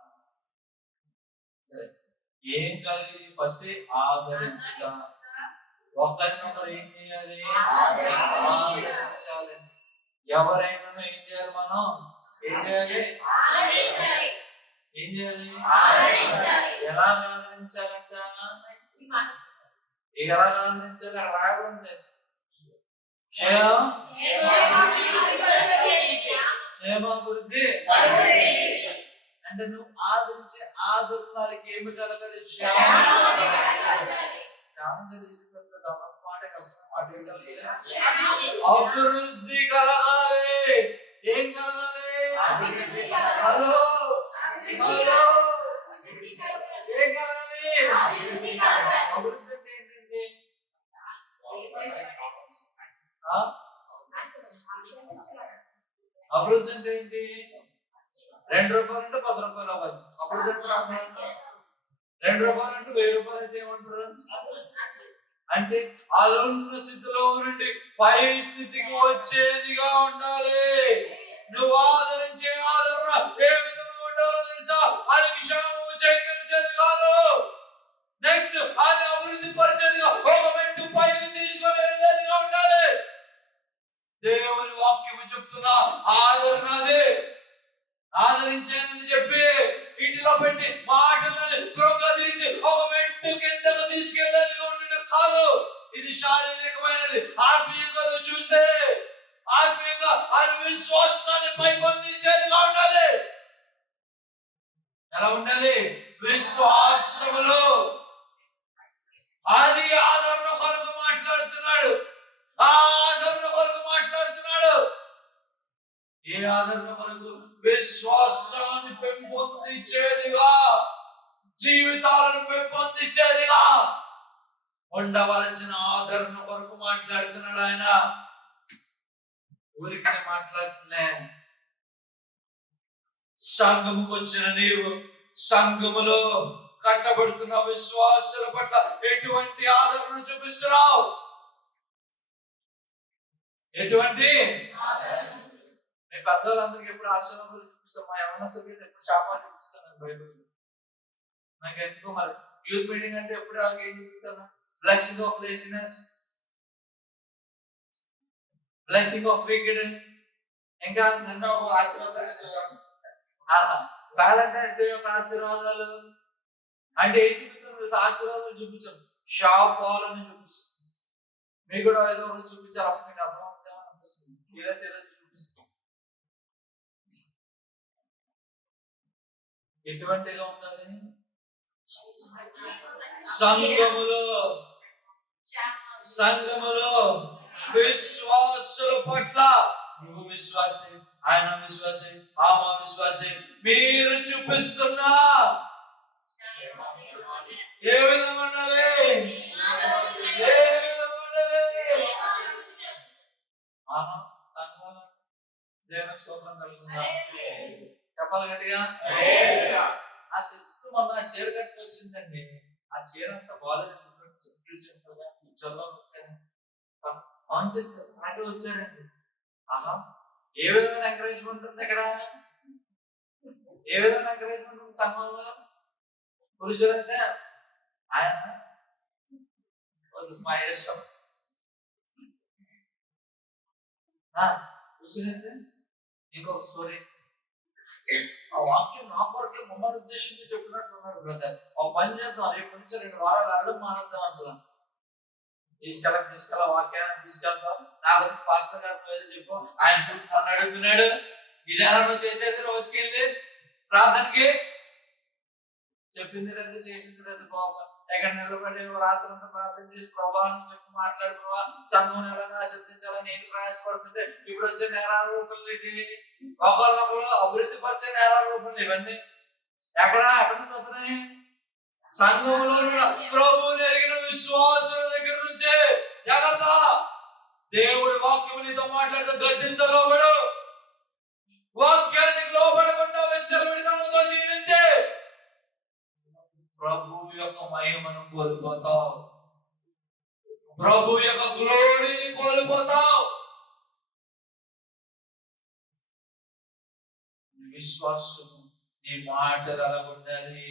సరే, ఏం కలిగి ఫస్ట్ ఆదరించుట. ఒకరినొకరు ఏం చేయాలి? ఆదరించాలి. ఎవరైనా ఏం చేయాలి? మనం ఏం చేయాలి? ఏం చేయాలి? ఎలా ఆదరించాలంట? ఎలా ఆదరించాలి? అక్కడ రాయబడింది క్షేమాభివృద్ధి. అంటే నువ్వు ఆదరించే ఆదరణకి ఏమి కలగాలి? అభివృద్ధి కలగాలి. ఏం కలగాలి? హలో హలో ఏం కలగాలి? అభివృద్ధి అంటే ఏంటండి? అభివృద్ధి అంటే ఏంటి? 2 రూపాయలు అంటే 10 రూపాయలు అవ్వాలి. అభివృద్ధి అంటే 2 రూపాయలు అంటే 1000 రూపాయలు అయితే ఏమంటారు? అంటే అలున్న స్థితిలో నుండి పై స్థితికి వచ్చేదిగా ఉండాలి. నువ్వు ఆదరించే ఆదరణ ఏ విధంగా ఉండాలో తెలుసా? అది క్షేమము చేకూర్చేది కాదు. నెక్స్ట్ అది అభివృద్ధి పరిచేదిగా, ఒక మెట్టు పైకి తీసుకొని వెళ్ళేదిగా ఉండాలి. దేవుని వాక్యము చెప్తున్నా ఆదరణ అదే. ఆదరించేనని చెప్పి ఇంటిలో పెట్టి మాటలని కృంగదీసి ఒక మెట్టు కిందకు తీసుకెళ్లేదిగా ఉండడం కాదు. ఇది శారీరకమైనది. ఆత్మీయంగా చూస్తే ఆత్మీయంగా ఆయన విశ్వాసాన్ని పైపొందించేదిగా ఉండాలి. ఎలా ఉండాలి? విశ్వాసములో. అది ఆదరణ కొరకు మాట్లాడుతున్నాడు. ఆదరణ కొరకు మాట్లాడుతున్నాడు. ఏ ఆదరణ కొరకు? విశ్వాసాన్ని పెంపొందించేదిగా, జీవితాలను పెంపొందించేదిగా ఉండవలసిన ఆదరణ కొరకు మాట్లాడుతున్నాడు ఆయన. ఊరికి మాట్లాడుతున్నా. సంఘముకు వచ్చిన నీవు సంఘములో కట్టబడుతున్న విశ్వాసుల పట్ల ఎటువంటి ఆదరణ చూపిస్తున్నావు? ఎటువంటి? మీ పెద్దవాళ్ళందరికీ ఎప్పుడు ఆశీర్వాదాలు చూపిస్తాం. మా యవనస్తులకి ఎప్పుడు శాపాలు చూపిస్తాను బైబిల్. నాకు ఎందుకో మరి యూత్ మీటింగ్ అంటే ఎప్పుడు ఏం చూపిస్తాను? Blessing of laziness, blessing of wicked. ఇంకా నిన్న ఒక ఆశీర్వాదాలు, వ్యాలంటైన్స్ డే యొక్క ఆశీర్వాదాలు అంటే ఏం చూపిస్తాను? ఆశీర్వాదాలు చూపించాను, శాపాలను చూపిస్తాను. మీకు కూడా ఏదో రోజు చూపించారు. అప్పుడు మీకు అర్థమవుతామని అనిపిస్తుంది. ఏదైతే చూపిస్తాం. ఎటువంటిగా ఉండాలి? సంఘములో విశ్వాసుల పట్ల నువ్వు విశ్వాసి, ఆయన విశ్వాసి, ఆమె విశ్వాసి, మీరు చూపిస్తున్నా ఏ విధంగా ఉండాలి? ఏ విధంగా ఉండాలి? దేవుని స్తోత్రం కలుగుతుందా? చెప్పాలి గట్టిగా. ఆ సిస్టర్ మొన్న ఆ చీర కట్టుకొచ్చిందండి. ఆ చీర అంతా బాగాలేదు. అవును సిస్టర్, నాకే వచ్చాడండి. ఆహా, ఏ విధమైన ఎంకరేజ్మెంట్ ఉంది ఇక్కడ? ఏ విధమైన ఎంకరేజ్మెంట్ ఉంది సంఘంలో? పురుషులైతే ఆయన మా ఇష్టం, పురుషులైతే ఇంకొక స్టోరీ. ఆ వాక్యం నా కొరకే మమ్మల్ని ఉద్దేశించి చెప్పినట్టు ఉన్నారు బ్రదర్. ఒక పని చేద్దాం, రేపు నుంచి 2 వారాలు ఆడడం మానేద్దాం. అసలు తీసుకెళ్ళ వాక్యాన్ని తీసుకెళ్తాం. నా గురించి పాస్టర్ గారు ఏదో చెప్పు, ఆయన గురించి నన్ను అడుగుతున్నాడు. ఇదేనా నువ్వు చేసేది? రోజుకి వెళ్ళి ప్రార్థనకి చెప్పింది లేదు, చేసింది లేదు. బాబా ఎక్కడ నిలబడి రాత్రి అంతా ప్రార్థన చేసి ప్రభావం చెప్పి మాట్లాడుకోవా, సంఘం ఎలాగా ఆశీర్వదించాలని నేను ప్రయాసపడుతుంటే ఇప్పుడు వచ్చే నేరారోపణలు ఏంటి? ఒకరినొకరు అభివృద్ధి పరిచే నేరారోపణలు ఇవన్నీ ఎక్కడ నుంచి వస్తున్నాయి? సంఘంలో ప్రభువుని ఎరిగిన విశ్వాసుల దగ్గర నుంచే. జాగ్రత్త, దేవుడి వాక్యం నీతో మాట్లాడితే గద్దిస్తా లోబడు. వాక్యానికి లోబడకుండా వెచ్చలవిడితనంతో జీవించే ప్రభు యొక్క మహిమను కోల్పోతావు. ప్రభు యొక్క గ్లోరీని కోల్పోతావు. విశ్వాసము, నీ మాటలు అలా ఉండాలి,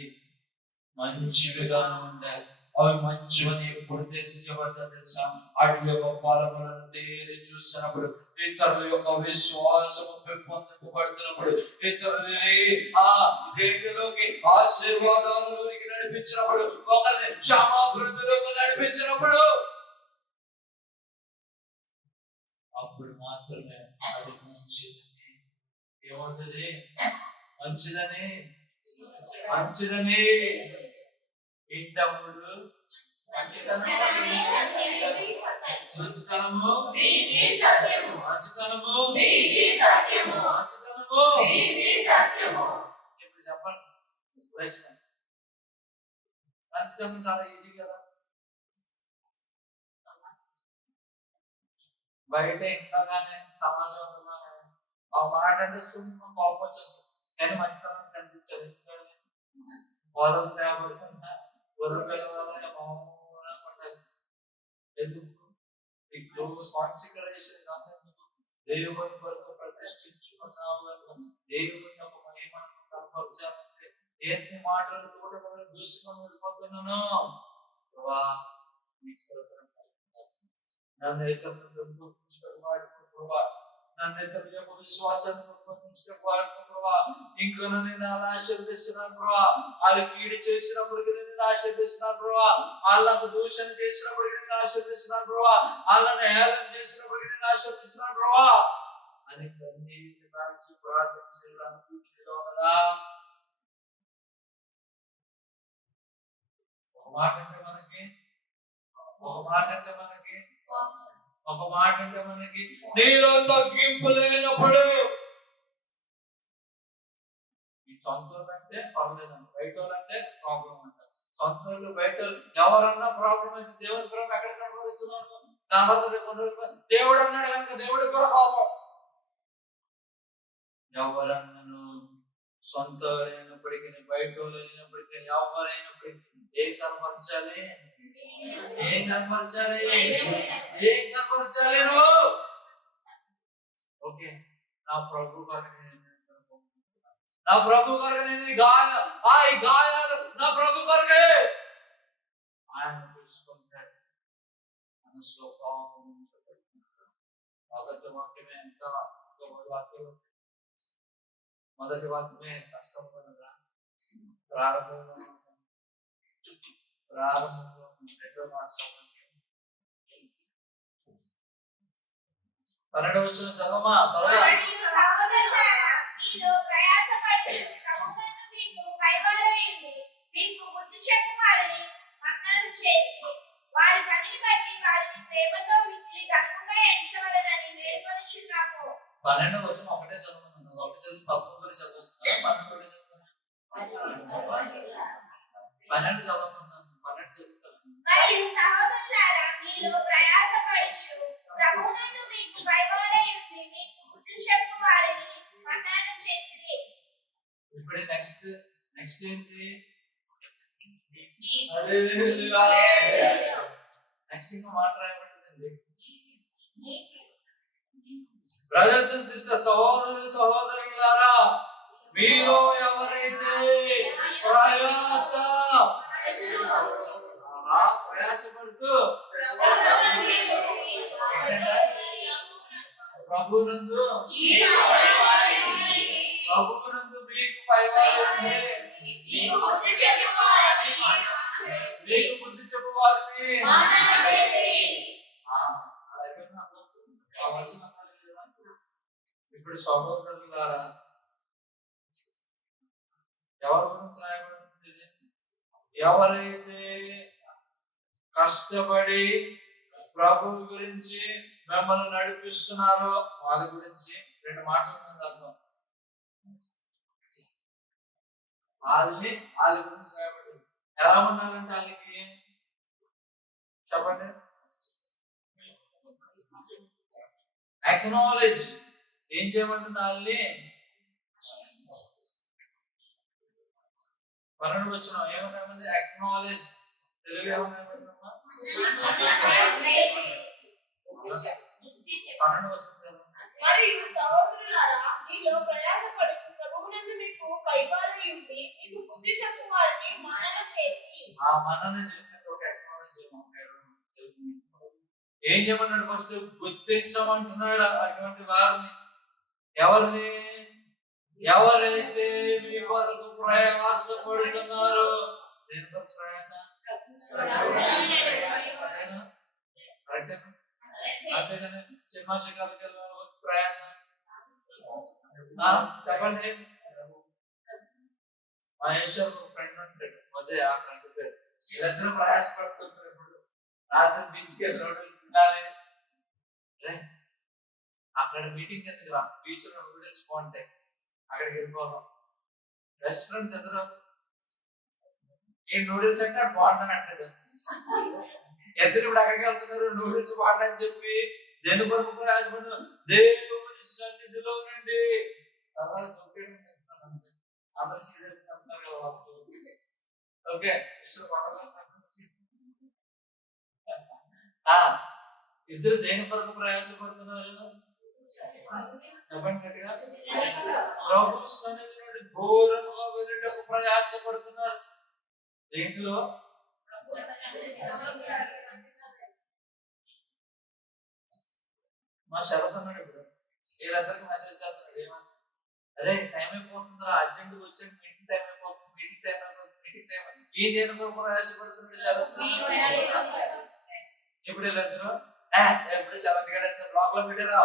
మంచివిగా ఉండాలి. అవి మంచివని ఎప్పుడు తెలియబడ్డా తెలుసా? వాటి యొక్క ఫలములను తేరి చూసినప్పుడు, ఇతరుల యొక్క విశ్వాసము పెంపొందింపబడుతున్నప్పుడు, ఇతరులని దేనిలోకి ఆశీర్వాదాలలోకి నడిపించినప్పుడు, ఒకరిని క్షమాభివృద్ధిలోకి నడిపించినప్పుడు, అప్పుడు మాత్రమే అది మంచిది. ఏమవుతుంది? మంచిదని మంచిదని ఇంటముడు మంచితనము మంచితనము ఇప్పుడు చెప్పండి ప్రశ్న. మంచితనం చాలా ఈజీ కదా. బయట ఇంతగానే సమాజంలో ఆ మాట అంటే కోపం వచ్చేస్తుంది, కానీ మంచితనం కనిపించదు. బోధన తేబడుతుంటా గొర్రె పిల్లవాళ్ళని మౌనంగా ఎందుకు? ది క్లోజ్ కాన్సిక్రేషన్ దేవుని కొరకు ప్రతిష్ఠించుకున్నావు కనుక, దేవుని యొక్క మహిమను కనపరచాలంటే ఎన్ని మాటలు కూడా మనం చూసుకొని వెళ్ళిపోతున్నాను. ప్రభా నన్ను ఇతరులు ప్రభా, నన్ను ఇతరుల యొక్క విశ్వాసాన్ని పెంపొందించడం వాడుకో ప్రభా. ఇంకా నేను అలా ఆశీర్వదిస్తున్నాను ప్రభా. వాళ్ళు కీడు చేసినప్పటికీ నేను ఆశీర్వదిస్తున్నాను ప్రభా. వాళ్ళకు దూషణ చేసినప్పటికీ నేను ఆశీర్వదిస్తున్నాను ప్రభా. వాళ్ళని హేళన చేసినప్పటికీ నేను ఆశీర్వదిస్తున్నాను ప్రభా అని కన్నీటి కాల్చి ప్రార్థన చేయడానికి కదా. ఒక మాట అంటే మనకి నీలో తగ్గింపు లేనప్పుడు, ఈ సొంతూరు అంటే పర్లేదండి, బయట అంటే ప్రాబ్లం అంటారు. సొంతూరు బయట ఎవరన్నా ప్రాబ్లం అయితే దేవుడి ప్రేమ ఎక్కడ కనబడుతున్నాను? దేవుడు అన్నాడు కనుక దేవుడికి కూడా కోపం. ఎవరన్నను సొంత అయినప్పటికీ, బయట అయినప్పటికీ, ఎవరైనప్పటికీ ఏం కనపరచాలి? నువ్వు ఓకే, నా ప్రభు గారు నేను గాయాలు నా ప్రభు గారికి ఆయన చూసుకుంటాడు. మనసులో పాపం మొదటి వాక్యమే ఎంత వాక్యం, మొదటి వాక్యమే కష్టం కదా. ప్రారంభంలో రెండో మాసం 12 వచ్చిన చదవమా త్వరగా. వారి పనిని బట్టి వారిని ప్రేమతో మిక్కిలి ఘనముగా ఎంచవలెనని వేడుకొనుచున్నాము. 12 వచ్చిన ఒకటే చదవమన్నాను. ఒకటి చదివి 11 చదువుతున్నాను. 12 చదవమన్నాను. 12 చదువుతాను. మరియు సహోదరులారా, మీలో ప్రయాసపడుచు ప్రభువునందు మీకు భయపడే మీకు బుద్ధి చెప్పు వారిని వాగ్దానం చేసిరి. ఇప్పుడు నెక్స్ట్ ఏంటి? నెక్స్ట్ ఇంకా మాట రాయబడిందండి. బ్రదర్స్ అండ్ సిస్టర్స్, సహోదరులారా, మీలో ఎవరైతే ప్రయాసపడుతూ ప్రభువునందు మీకు పైవారిని మీకు బుద్ధి చెప్పు వారిని ఇప్పుడు సహోదరులారా, ఎవరి గురించి రాయబడుతుంది? ఎవరైతే కష్టపడి ప్రభు గురించి మిమ్మల్ని నడిపిస్తున్నారో వాళ్ళ గురించి 2 మాటలు అర్థం. వాళ్ళ గురించి రాయబడింది. ఎలా ఉండాలంటే వాళ్ళకి చెప్పండి, అక్నాలెడ్జ్. ఏం చేయమంటుంది? వాళ్ళని 12 వచ్చిన ఏమన్నా అక్నాలెడ్జ్. తెలుగు ఏమన్నా 12 వస్తుంది కదా. మరియు సహోదరులారా, మీలో ప్రయాసపడుచు ప్రభువునందు మీకు భయభక్తులు ఉండి మీకు బుద్ధి చెప్పు వారిని మనన చేసి ఆ మనల్ని చేసినట్టు ఒక acknowledge ఏం చేయమన్నాడు? ఫస్ట్ గుర్తించమంటున్నాడు అటువంటి వారిని. ఎవరిని? ఎవరైతే మీ కొరకు ప్రయాసపడుతున్నారో. దేని కొరకు ప్రయాస? అంతేగాని సినిమా శిఖరాలకు వెళ్ళిన ప్రయాస చెప్పండి. మహేశ్వర్ ఫ్రెండ్ ఉంటాడు, అదే ఆ ఫ్రెండ్ పేరు. వీళ్ళందరూ ప్రయాసపడుతుంటారు. ఇప్పుడు రాత్రి బీచ్కి వెళ్ళి రోడ్లు తినాలి, అక్కడ మీటింగ్ ఎందుకు రా, బీచ్ లో నూడిల్స్ బాగుంటాయి, అక్కడికి వెళ్ళిపోదాం. రెస్టారెంట్స్ ఎదురు ఈ నూడిల్స్ అంటే అక్కడ బాగుంటాను అంటాడు. ఎద్దరు ఇప్పుడు అక్కడికి వెళ్తున్నారు, నూడిల్స్ బాగుంటాయని చెప్పి దేని కొరకు ప్రయాసపడు? దేవుని సన్నిధిలో నుండి అందరూ సీరియస్ అంటున్నారు కదా. ఓకే, ఇద్దరు దేని కొరకు ప్రయాసపడుతున్నారు? చెప్పండి. ప్రభు సన్నిధి నుండి దూరంగా వెళ్ళేటప్పుడు ప్రయాసపడుతున్నారు. దేంట్లో? మా శరత్ అన్నాడు ఇప్పుడు, వీళ్ళందరికీ మెసేజ్ చేస్తున్నాడు. ఏమన్నా అదే టైం అయిపోతుందా, అర్జెంట్ వచ్చాడు, మీటింగ్ టైం అయిపోతుంది, మీటింగ్ టైం అయిపోతుంది, మీటింగ్ టైం అయిపోతుంది. ఈ దేని కొరకు ప్రయాసపడుతున్నాడు శరత్? ఇప్పుడు వీళ్ళందరూ ఎప్పుడు శరత్ గడంతా బ్లాక్ లో పెట్టారా,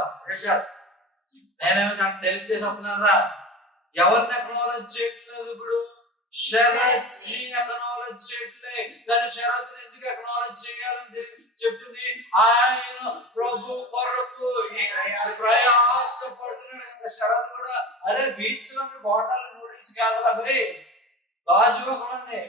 నేనేమో డెలిట్ చేసి వస్తున్నాను రా. ఎవరిని అక్నాలెడ్జ్ చేయట్లేదు ఇప్పుడు? శరత్ ని అక్నాలెడ్జ్ చేయట్లే. కానీ శరత్ ఎందుకు అక్నాలెడ్జ్ చేయాలని చెప్తుంది? ఆయన ప్రభు కొరకు ప్రయాసపడుతున్నాడు కదా. శరత్ కూడా అరే బీచ్ లో బాటల్ నూడిల్స్ కాదు అవి గాజువకులండి,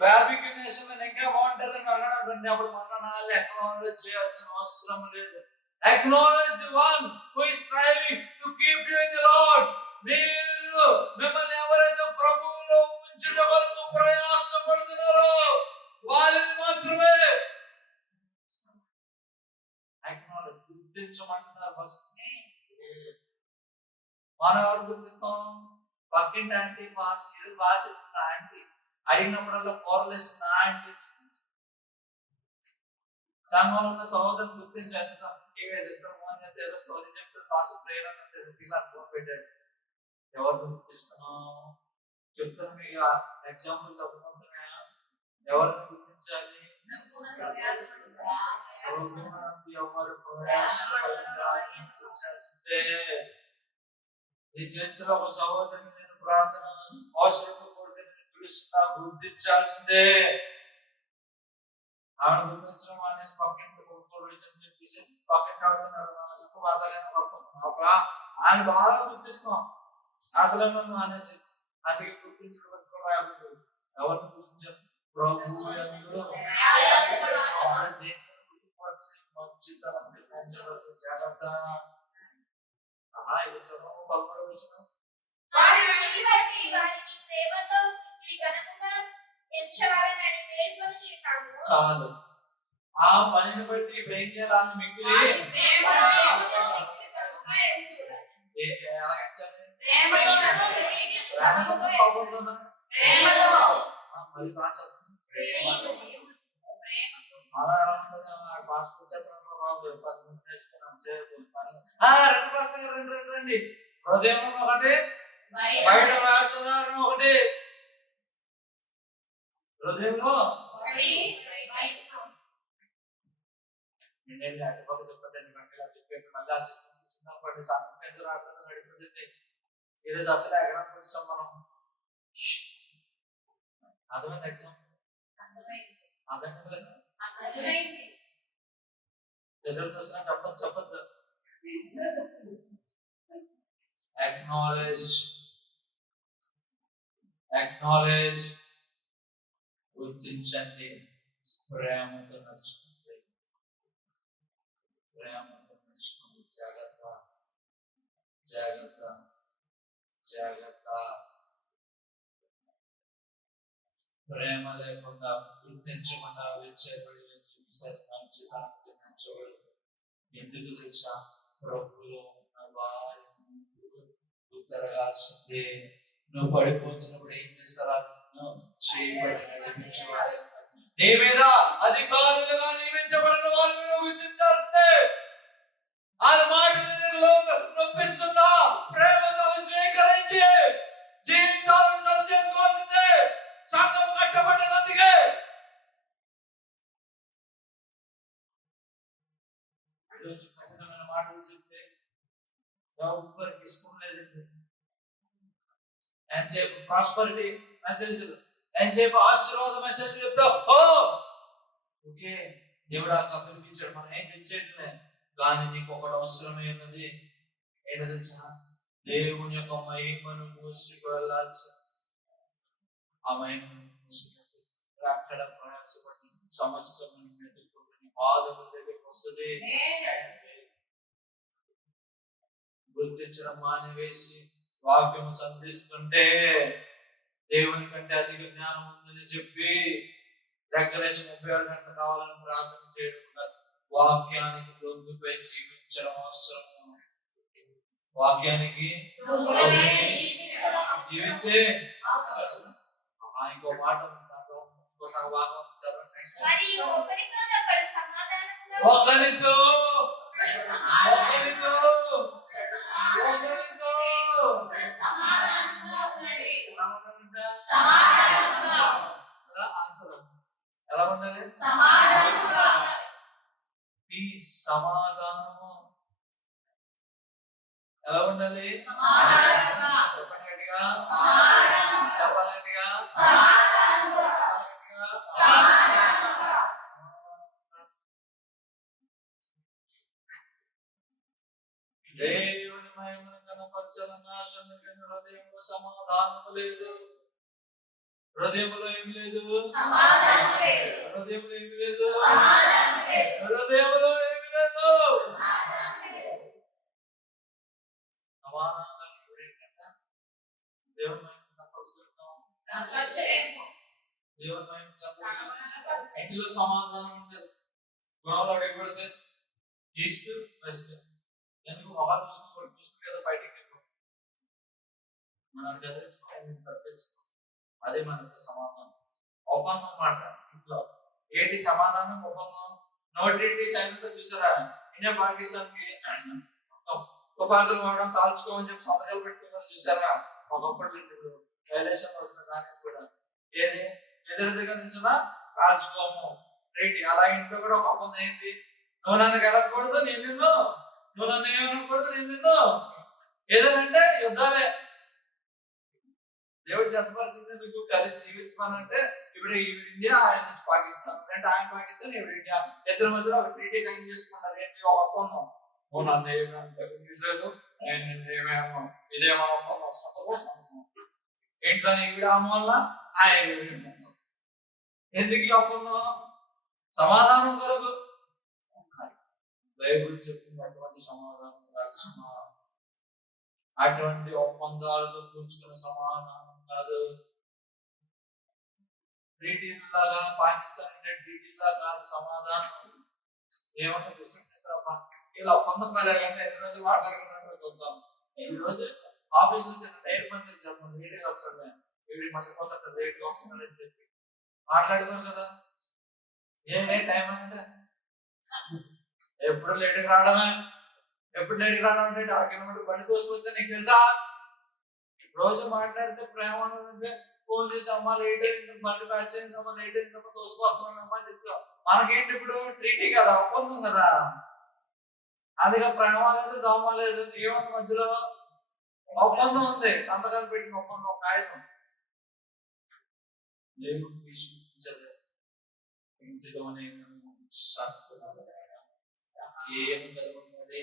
బార్బిక్యూ నేషన్ ఇంకా బాగుంటుంది అని అన్నాడు. అప్పుడు మన అక్నాలెడ్జ్ చేయాల్సిన అవసరం లేదు. Acknowledge the one who is striving to keep you in the Lord. మీరు మిమ్మల్ని ఎవరైతే ప్రభువులో ఉంచుట కొరకు ప్రయాసపడుతున్నారో వారిని మాత్రమే acknowledge, గుర్తించమంటున్నారు. ఫస్ట్ మనం ఎవరు గుర్తిస్తాం? పక్కింటి ఆంటీ పాస్ ఇది బాగా చెప్తుంది ఆంటీ, అడిగినప్పుడల్లా కూరలేస్తుంది ఆంటీ. సంఘంలో ఉన్న సహోదరుని గుర్తించాలి. ఏదో స్టోరీ చెప్తే ఫాస్ట్ ప్రేయర్ అని పెట్టాడు. ఎవరిని గుర్తిస్తున్నాం? చెప్తున్నా మీకు ఎగ్జాంపుల్ చదువుకుంటున్నా. ఎవరిని గుర్తించాలి? ఈ చర్చలో ఒక సహోదరుని నేను ప్రార్థన అవసరం కోరిక పిలుస్తున్నా, గుర్తించాల్సిందే. ఆవిడ గుర్తించడం మానేసి పక్కింటి చెప్పేసి పక్కింటి ఆడుతున్నాడు, ఆయన బాగా గుర్తిస్తాం, అసలు మానేసి. అందుకే గుర్తించడం ఎవరిని గుర్తించారు? ప్రభు జాగ్రత్త. ఇప్పుడు చదువు 13వ వచనం. చాలు, ఆ పనిని బట్టి ఇప్పుడు ఏం చేయాలని మిగిలి రండి. హృదయం ఒకటి, బయట వేస్తున్నారు ఒకటి. హృదయంలో ఈరోజు అసలు ఎక్కడ కూర్చోం మనం. అర్థమైంది ఎగ్జామ్? అర్థమైంది. రిజల్ట్స్ వచ్చినా చెప్పొద్దు. అక్నాలెడ్జ్, గుర్తించండి, ప్రేమతో నడుచుకుంటే. ప్రేమతో నడుచుకోండి. జాగ్రత్త, జాగ్రత్త, జాగ్రత్త. ప్రేమ లేకుండా, గుర్తించకుండా వచ్చేబడి సరే మంచిదానికి నచ్చబడదు. ఎందుకు తెలుసా? ప్రభువులో ఉన్న వారి ఉత్తరగాల్సిందే. నువ్వు పడిపోతున్నప్పుడు ఏం చేస్తారా? చేయబడి నడిపించేవారు. నీ మీద అధికారులుగా నియమించబడిన వారి మీద గుర్తించాలంటే వాళ్ళ మాటలు నొప్పిస్తున్నా ప్రేమతో స్వీకరించి జీవితాలను సరి చేసుకోవాల్సిందే. సంఘం కట్టబడ్డది అందుకే. ఈరోజు కఠినమైన మాటలు చెప్తే ఎవరికి ఇష్టం లేదండి. ఎంతసేపు ప్రాస్పరిటీ మెసేజ్, ఎంతసేపు ఆశీర్వాద మెసేజ్ చెప్తావు. ఓకే, దేవుడు ఆ పిలిపించాడు, మనం ఏం తెచ్చేయట్లే. కానీ నీకు ఒకటి అవసరమై ఉన్నది. ఏంటో తెలుసా? దేవుని యొక్క మహిమను మూసుకు వెళ్ళాల్సి. ఆ మహిమను మూసుకు అక్కడ ప్రయాసపడి సమస్యను మెతుకుని పాదముల దగ్గరికి వస్తుంది. గుర్తించడం మానివేసి వాక్యము సంధిస్తుంటే దేవుని కంటే అధిక జ్ఞానం ఉందని చెప్పి లెక్కలేసి 36 గంటలు కావాలని ప్రార్థన చేయడం కాదు. వాక్యానికి లొంగిపోయి జీవించడం అవసరం. వాక్యానికి జీవించే ఇంకో మాట ఇంకోసారి వాక్యం ఒకరితో ఎలా ఉండాలి? పీస్, సమాధానము. ఎలా ఉండాలి? చెప్పండిగా, చెప్పాలండిగా. దేవుని మహిమను కనపరచాలన్న హృదయంలో సమాధానము లేదు. హృదయంలో ఏమి లేదు? హృదయంలో ఏమి లేదు? హృదయంలో ఏమి లేదు? సమాధానం దేవుని మహిమను కనపరుచుకుంటాం. దేవుని మహిమను కనపరుచుకుంటాం. ఇంట్లో సమాధానం ఉంటుంది. గుణంలో ఎక్కడితే ఈస్ట్ వెస్ట్. ఎందుకు మొహాలు చూసుకుని కదా బయటికి మనకు గదిలించుకో. అదే మనకు సమాధానం. ఒప్పందం మాట ఇంట్లో ఏంటి సమాధానం? ఒప్పందం. నో ట్రీటీస్ అయినట్టు చూసారా? ఇండియా పాకిస్తాన్ కి తుపాకులు వాడడం, కాల్చుకోమని చెప్పి సంతకాలు పెట్టుకున్నారు చూసారా? ఒకప్పుడు వైలేషన్ అవుతున్న దానికి కూడా ఏది ఎదురుగా నుంచున్నా కాల్చుకోము ట్రీటీ. అలా ఇంట్లో కూడా ఒక ఒప్పందం ఏంటి? నువ్వు నన్ను గెలవకూడదు, నేను నిన్ను, నువ్వు నన్ను ఏమనకూడదు, నేను నిన్ను. ఏదనంటే యుద్ధాలే. దేవుడు జతపరిస్థితి మీకు కలిసి జీవించమనంటే ఇప్పుడు ఇండియా, ఆయన నుంచి పాకిస్తాన్, అంటే ఆయన పాకిస్తాన్, ఇప్పుడు ఇండియా, ఇద్దరి మధ్యలో ఒక ట్రీటీ సైన్ చేసుకున్నారు. ఏంటి? ఒప్పందం. నువ్వు నన్ను ఏమేమో, నేను నిన్నేమేమో, ఇదేమో ఒప్పందం. సంతకం. ఏంట్లో విడామం వల్ల ఆయన ఎందుకు ఈ ఒప్పందం? సమాధానం కొరకు. బైబిల్ చెప్పినటువంటి సమాధానం కాదు. అటువంటి ఒప్పందాలతో కూర్చుకున్న సమాధానం కాదు. ట్రీటీలాగా, పాకిస్తాన్ ట్రీటీలా కాదు సమాధానం. ఏమన్నా పుస్తకం ఇలా ఒప్పందం కదా కానీ ఎన్ని రోజులు మాట్లాడుకున్నట్టు చూద్దాం. ఈ రోజు ఆఫీస్ నుంచి టైర్ పంచర్ చేద్దాం, వీడియో వస్తాడు, వీడికి మర్చిపోతాడు, లేట్గా వస్తున్నాడని చెప్పి మాట్లాడుకోరు కదా. ఏమే టైం అంటే ఎప్పుడు లేట్గా రావడమే. ఎప్పుడు లేట్గా రావడం అంటే 6 కిలోమీటర్లు బండి తోసుకొచ్చా. నీకు తెలుసా? రోజు మాట్లాడితే ప్రేమ అంటే ఫోన్ చేసి అమ్మ లేట్ అయింది, బండి ప్యాచ్ అయిందమ్మా, లేట్ అయిందమ్మా, తోసుకొస్తున్నానమ్మా అని చెప్తాం. మనకేంటి ఇప్పుడు? ట్రీటీ కదా, ఒప్పందం కదా. అదిగా ప్రేమ లేదు, దోమ లేదు, ఏమన్నా మధ్యలో ఒప్పందం ఉంది. సంతకాలు పెట్టిన ఒప్పందం, ఒక కాగితం. దేవుడు విశ్వసించదు. ఇంటిలోనే ఏం కలుగుతుంది?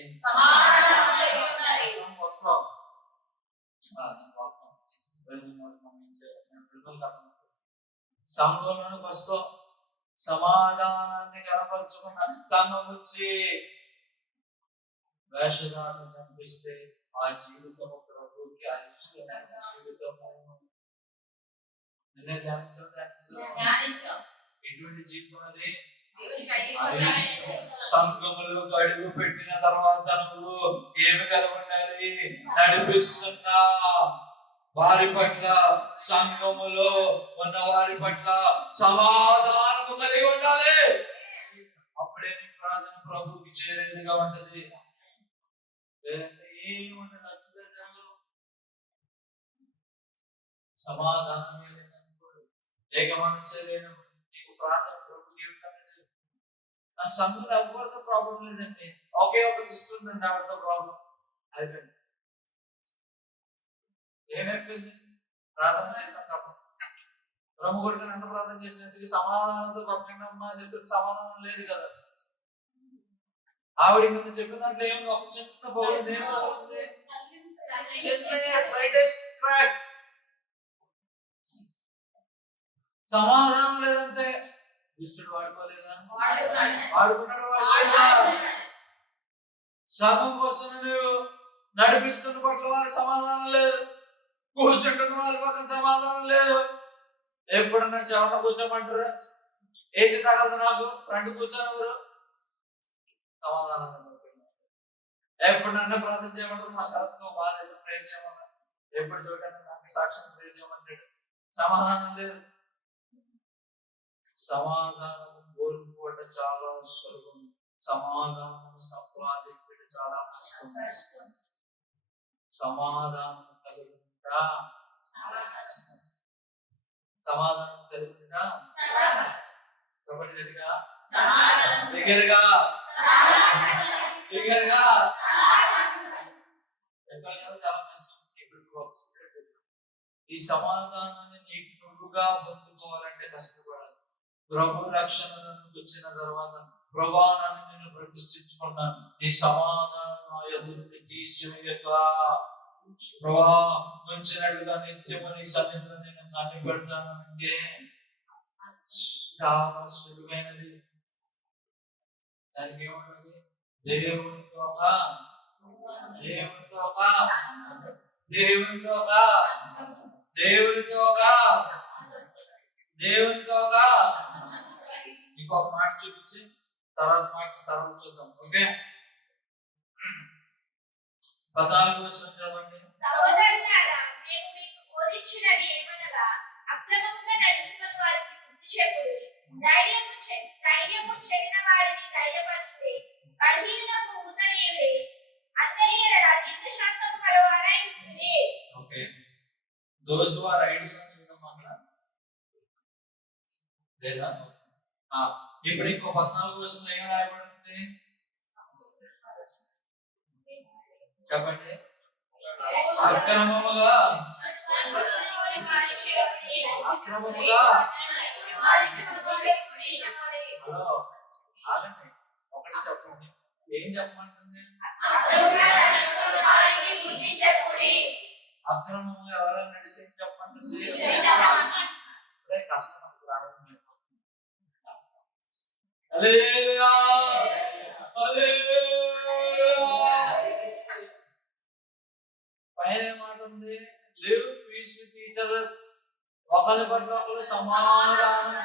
వస్తాం. సంఘంలోనికి వస్తాం. సమాధానాన్ని కనపరుచుకున్న సంఘం వచ్చి వేషధారణ కనిపిస్తే ఆ జీవితం ప్రభుకి ఇష్టమైన జీవితం. ఎటువంటి జీవితం అది? అది సంఘములు అడుగు పెట్టిన తర్వాత నువ్వు ఏమి కలిగి ఉండాలి? నడిపిస్తున్న వారి పట్ల, సంఘములో ఉన్న వారి పట్ల సమాధానము కలిగి ఉండాలి. అప్పుడే నీ ప్రార్థన ప్రభువుకి చేరేదిగా ఉంటది. ఏముండదు, అద్భుతం జరగదు. సమాధానమే లేదనుకోడు, ఏక మనసే లేనప్పుడు నీకు ప్రార్థన ప్రభువుకి ఏ విధంగా చేయాలి? నాకు సంఘంలో ఎవరితో ప్రాబ్లం లేదండి, ఒకే ఒక సిస్టర్ ఉందండి, ఆవిడతో ప్రాబ్లం అయిపోయింది. ఏమైపోయింది? ప్రార్థన చేయడం తప్ప. బ్రహ్మగుడికి ఎంత ప్రార్థన చేసినందుకు సమాధానంతో పక్కన అమ్మా అని చెప్పి సమాధానం లేదు కదా. ఆవిడ నిన్ను చెప్పిన దాంట్లో ఏముంది? ఒక చిన్న బాగుంది, ఏమవుతుంది? సమాధానం లేదంటే దుష్టుడు వాడుకోలేదా? వాడుకున్నాడు. సగం కోసం నువ్వు నడిపిస్తున్న పట్ల వారి సమాధానం లేదు, కూర్చుంటున్న వారి పక్కన సమాధానం లేదు. ఎప్పుడన్నా చెవట కూర్చోమంటారు, ఏసి తగలదు నాకు, ఫ్రంట్ కూర్చోనెవరు? సమాధానం. ఎప్పుడన్నా ప్రార్థన చేయమంటారు, మా శరత్తో బాధ ఎప్పుడు ప్రేర్ చేయమన్నారు, ఎప్పుడు చూడండి నాకు సాక్ష్యం ప్రేర్ చేయమంటాడు, సమాధానం లేదు. సమాధానం కోల్పోవడం చాలా సులభం, సమాధానం సంపాదించడం చాలా కష్టం. సమాధానం కలిగిందా? సమాధానం కలిగిందా? గట్టిగా దగ్గరగా దగ్గరగా చాలా కష్టం. ఈ సమాధానాన్ని నీకు నువ్వుగా పొందుకోవాలంటే కష్టపడాలి. ప్రభు రక్షణ వచ్చిన తర్వాత, ప్రభా నన్ను నేను ప్రతిష్ఠించుకున్నాను, నీ సమాధానం నా ఎదురుని తీసివేయక, ప్రభా ఉంచినట్లుగా నిత్యము నీ సన్నిధిలో నేను కన్ను పెడతానంటే చాలా సులువైనది. దానికి ఏముంటుంది? దేవునితో ఒక ఇంకొక మాట చూపించి తర్వాత చూద్దాం. ఓకే, 14 వచనం చదవండి. సహోదరులారా, నేను మీకు బోధించినది ఏమనగా, అక్రమముగా నడుచుకుని వారికి బుద్ధి చెప్పుడి, ధైర్యము చెడిన వారిని ధైర్యపరచుడి, బలహీనులకు ఊతనీయుడి, అందరి ఎడల దీర్ఘశాంతము కలవారై ఉండుడి. Okay, those who are ideal అని చూద్దాం అక్కడ లేదా? ఇప్పుడు ఇంకో 14 వచనంలో ఏం రాయబడుతుంది చెప్పండి? అక్రమముగా ఆగండి, ఒకటి చెప్పండి. ఏం చెప్పమంటుంది? అక్రమంగా ఎవరైనా నడిస్తే ఏం చెప్పమంటుంది? కష్టం హల్లెలూయా, హల్లెలూయా. పైన మాట ఉంది, live peace with each other, ఒకరి పట్ల ఒకరు సమాధానం.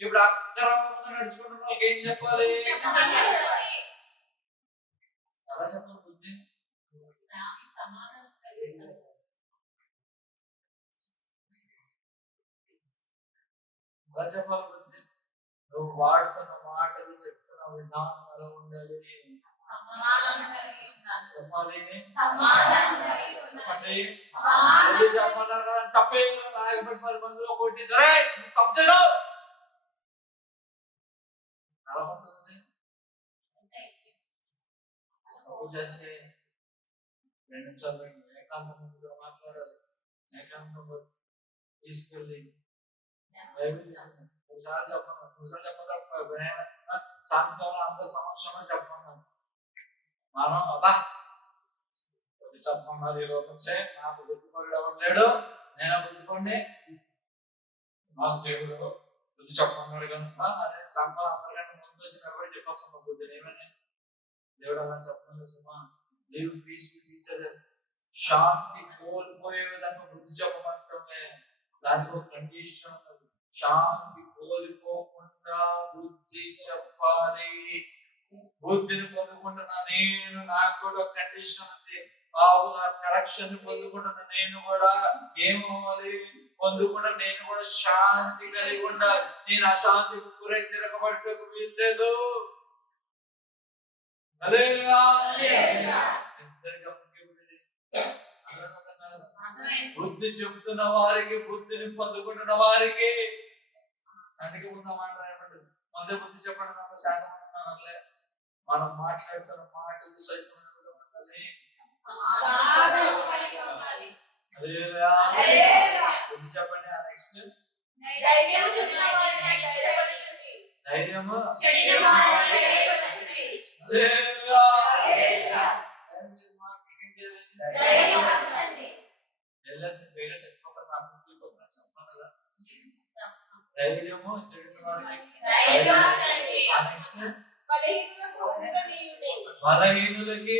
ఇప్పుడు అక్రమంగా నడుచుకుంటున్న వాళ్ళకి ఏం చెప్పాలి? ఎలా చెప్పాలి? బుద్ధి ఎలా చెప్పాలి? బుద్ధి నువ్వు వాడుతున్న మాటలు, చెప్తున్న విధానం ఎలా ఉండాలి? చెప్పమన్నారు కదా, తప్పే రాయబడి 10 మందిలో కొట్టి సరే తప్పు చేసావు ఎలా ఉంటుంది? తప్పు చేస్తే 2 నిమిషాలు ఏకాంతంగా మాట్లాడాలి, ఏకాంతంగా తీసుకెళ్ళి ఒకసారి చెప్పను, ఒకసారి చెప్పదా సాయంత్రం అందరి సమక్షంలో చెప్పమన్నాను. మనం అబ్బా చెప్పమన్నారు, ఈ లోపం నాకు బుద్ధిపడు ఎవరు లేడు, నేను బుద్ధిపండి, మాకు దేవుడు బుద్ధి చెప్పమన్నాడు కనుక అదే సంపద అందరికంటే ముందు వచ్చి ఎవరు చెప్పేస్తున్నాం బుద్ధిని. ఏమని దేవుడు అలా చెప్పలేదు సుమా, live peace with each other, శాంతి కోల్పోయే విధంగా బుద్ధి చెప్పమంటే దానికి ఒక కండిషన్ ఉన్నది. శాంతి కోల్పోకుండా బుద్ధి చెప్పాలి. బుద్ధిని పొందుకుంటున్నా నేను, నాకు కూడా కండిషన్ ఉంది బాబు, ఆ కరెక్షన్ పొందుకుంటున్నా నేను కూడా ఏమవ్వాలి, పొందుకుంటా నేను కూడా శాంతి కలిగి ఉండాలి. నేను అశాంతికి గురై తిరగబట్టకు వీల్లేదు. బుద్ధి చెప్తున్న వారికి, బుద్ధిని పొందుకుంటున్న వారికి, అందుకే ముందు మాట రాయబడ్డది, ముందే బుద్ధి చెప్పండి అంత శాతం అన్నానులే. మనం మాట్లాడుతున్న మాటలు సైతం బుద్ధి చెప్పండి. నెక్స్ట్ ధైర్యము ధైర్యము బలహీనులకి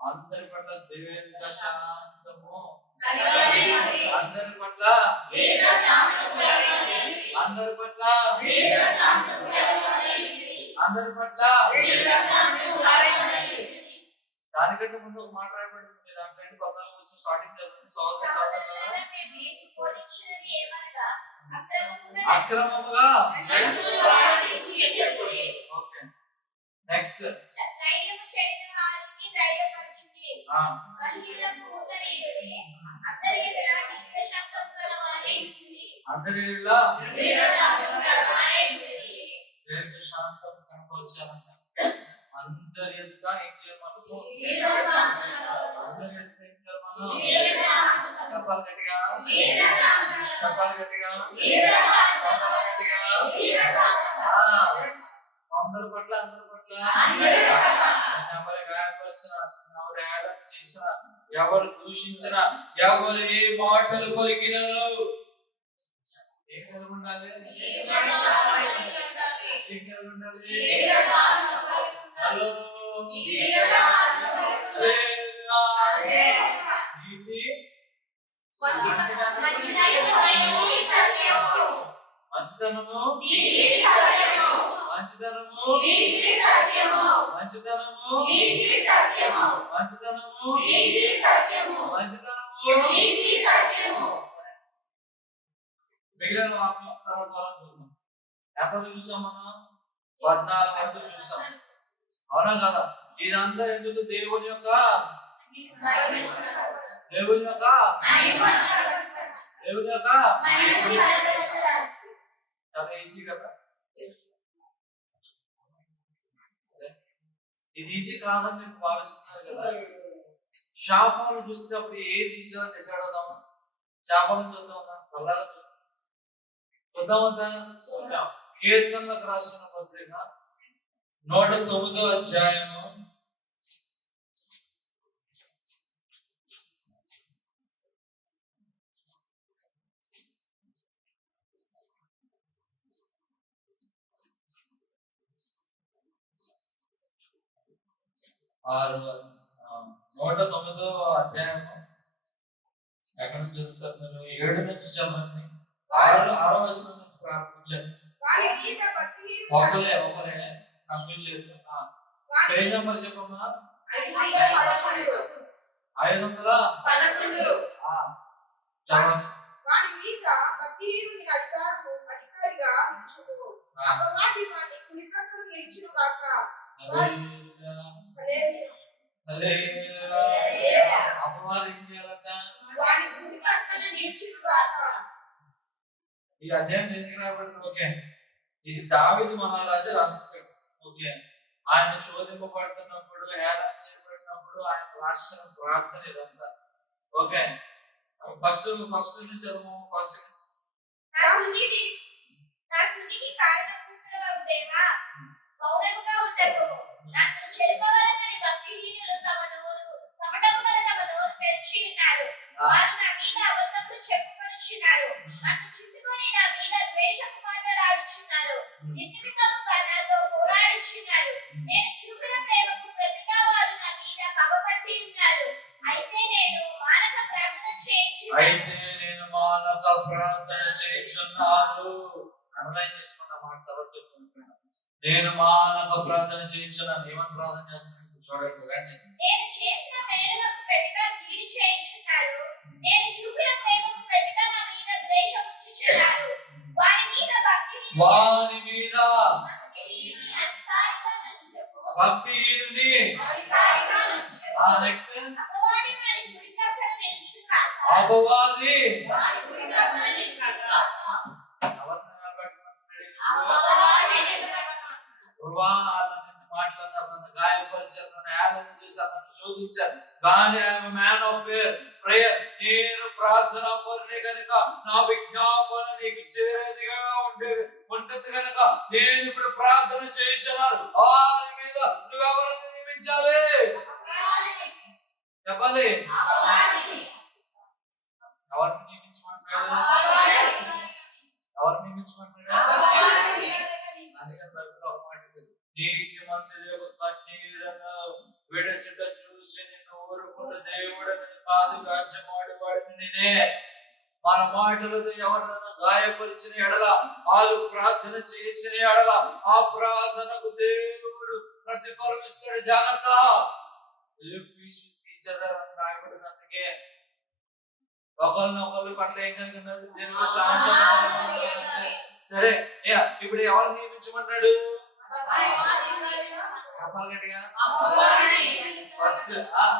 అందరి పట్ల దివ్యంగా శాంతము, అందరి పట్ల అందరి పట్ల అందరి పట్ల. దానికంటే ముందు ఒక మాట రాయబడింది, దానికంటే 14 వచ్చి స్టార్టింగ్ చదువుతుంది. అక్రమముగా ఓకే నెక్స్ట్ అందరి శాంతం కనపరచాలంట. అందరి ఎదుట ఏం చేయమను, అందరి ఎదుట ఏం చేయమను, చెప్పాలి గట్టిగా, చెప్పాలి గట్టిగా, చెప్పాలి గట్టిగా. అందరి పట్ల ఎవరి గాయపరిచిన, ఎవరు ఏడం చేసిన, ఎవరు దూషించిన, ఎవరు ఏ మాటలు పలికినను ఏం కలిగి ఉండాలి, ఏం కలిగి ఉండాలి. హలో నీతి మంచితనము మంచితనము మంచితనము మిగిలిన వాక్యం తర్వాత చూద్దాం. ఎంత చూసాం మనం? 14 వరకు చూసాం, అవునా కదా? ఇదంతా ఎందుకు? దేవుని యొక్క చాలా ఈజీ కదా. ఇది ఈజీ కాదని నేను భావిస్తున్నాను కదా. శాపాలు చూస్తే అప్పుడు ఏది ఈజీగా డిసైడ్ అవుదామా? శాపాలను చూద్దామా? అలాగా చూద్దామంతా. కీర్తనలకు రాసిన పత్రిక 109వ అధ్యాయము 109వ అధ్యాయము ఎక్కడ నుంచి చదువుతారు మీరు? 7 నుంచి చదవండి. 6వ వచనం నుంచి ప్రారంభించండి. ఒకలే కన్ఫ్యూజ్ చేస్తున్నా. పేజ్ నెంబర్ చెప్పమ్మా. 511 చదవండి. వాని మీద భక్తిహీనుని అధికారిగా నిలుచును, అపవాది వాని కుడి ప్రక్కన నిలుచును కాక. అపవాది ఏం చేయాలంట? వాని కుడి ప్రక్కన నిలుచును కాక. ఈ అధ్యాయం ఎందుకు రాబడింది? ఓకే, ఇది దావీదు మహారాజు రాసిస్తాడు. ఓకే, ఆయన శోధింపబడుతున్నప్పుడు, హేళన చేయబడినప్పుడు ఆయన రాసిన ప్రార్థన ఇదంతా. ఓకే, ఫస్ట్ నుంచి చదువు. ఫస్ట్ నా స్తుతికి కారణభూతుడవగు దేవా, మౌనముగా ఉండకు. నన్ను చెరపవలెనని భక్తిహీనులు తమ నోరు తెరిచి ఉన్నారు. వారు నా మీద అబద్ధములు చెప్పుకొని వచ్చున్నారు. నన్ను చుట్టుకొని నా మీద ద్వేషపు మాటలాడుచున్నారు. నిర్నిమిత్తముగా నాతో పోరాడుచున్నారు. నేను చూపిన ప్రేమకు ప్రతిగా వారు నా మీద పగపట్టి ఉన్నారు. అయితే నేను మానక ప్రార్థన చేయించున్నాను. అండర్లైన్ చేసుకున్న మాట తర్వాత చెప్పుకుంటున్నాను. నేను మానక ప్రార్థన చేయించున్నాను. ఏమని ప్రార్థన చేస్తున్నాను చూడండి. నేను చేసిన మేలులకు ప్రతిగా కీడు చేయించున్నారు. నేను చూపిన ప్రేమకు ప్రతిగా నా మీద ద్వేషం ఉంచుచున్నారు. వారి మీద భక్తిహీనుని నెక్స్ట్ అపవాది మాట్లాడినారు, నన్ను గాయపరిచారు, నన్ను హేళన చేశారు, నన్ను శోధించారు. కానీ ఐఎమ్ మ్యాన్ ఆఫ్ ప్రేయర్. నేను ప్రార్థన పరుని కనుక నా విజ్ఞాపన నీకు చేరేదిగా ఉంటుంది కనుక నేను ఇప్పుడు ప్రార్థన చేయించున్నాను. వారి మీద నువ్వెవరిని నియమించాలి చెప్పాలి. ఎవరిని నియమించమంటాడు? ఎవరిని నియమించమంటాడు? అందుకని బైబిల్లో ఒక మాట ఉంది, నీతిమంతుల యొక్క కన్నీరును విడచుట చూసి నిన్ను ఊరుకున్న దేవుడని కాదు రాజ్యమాడి వాడిని నేనే. మన మాటలతో ఎవరినైనా గాయపరిచిన ఎడల, వాళ్ళు ప్రార్థన చేసిన ఎడల ఆ ప్రార్థనకు దేవుడు ప్రతిఫలం ఇస్తాడు. జాగ్రత్త. అందుకే ఒకరినొకరు పట్ల ఏం కలిగినది దేవుడు శాంతంగా. సరే ఇప్పుడు ఎవరు నియమించమన్నాడు? ఫస్ట్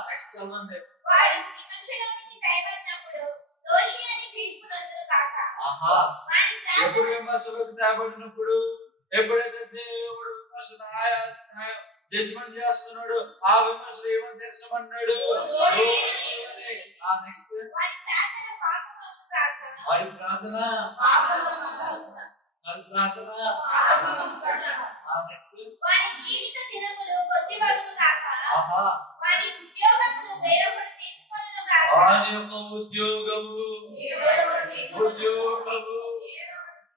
నెక్స్ట్ చదవండి. ఎప్పుడు విమర్శలోకి తేబడినప్పుడు, ఎప్పుడైతే దేవుడు విమర్శ జడ్జిమెంట్ చేస్తున్నాడు, ఆ విమర్శలు ఏమని తెరచమన్నాడు? నెక్స్ట్ వాడి ప్రార్థన వారి జీవిత దినములు కొద్దివగును గాక. వారి ఉద్యోగమును వేరొకడు తీసుకొనును గాక. వారి యొక్క ఉద్యోగము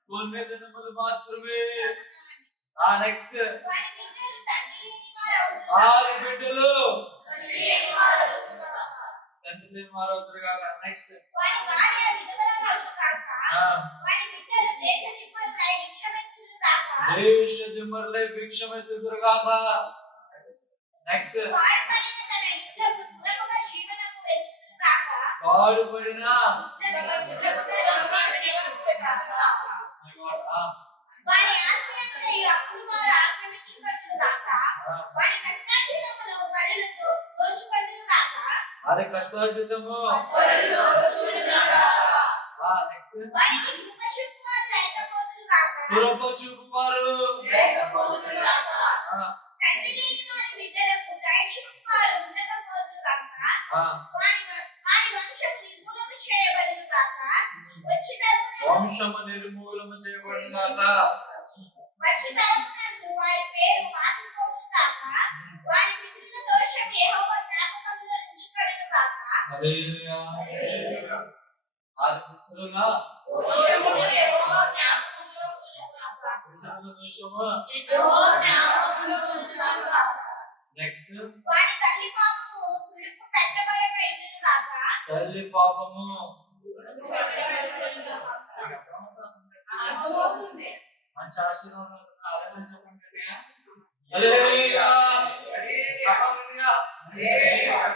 కొన్ని దినములు మాత్రమే. నెక్స్ట్ వారి బిడ్డలు తండ్రి లేని వారు అవుతారు కాక. నెక్స్ట్ వారి భార్య విధవరాలగును గాక. వారి బిడ్డలు దేశ దిమ్మరులై భిక్షమెత్తుదురు గాక. నెక్స్ట్ పాడుపడిన తన ఇళ్ళకు దూరముగా జీవనము వెతుకును గాక. పాడుపడిన వారి ఆస్తి అంతయు అప్పులు వారు ఆక్రమించుకొనును గాక. వారి కష్టార్జితమును పరులకు దోచుకొనును గాక. వారి కష్టార్జితము నెక్స్ట్ వారికి కృప చూపువారు లేకపోదురు గాక. కృప చూపువారు లేకపోదురు గాక. తండ్రి లేని వారి బిడ్డలకు దయ చూపువారు ఉండకపోదురు గాక. వారి వంశము నిర్మూలము చేయబడును గాక. వచ్చి తరమునందు వారి పేరు మాసిపోవును గాక. వారి పితరుల దోషం యెహోవా జ్ఞాపకములో ఉంచుకొనును గాక. హల్లెలూయా. వారి పితరుల దోషమును యెహోవా జ్ఞాపకములో ఉంచుకొనును గాక. నెక్స్ట్ వారి తల్లి పాపము తుడుపు పెట్టబడక ఉండును గాక. తల్లి పాపము మంచి ఆశీర్వాదం. హల్లెలూయా.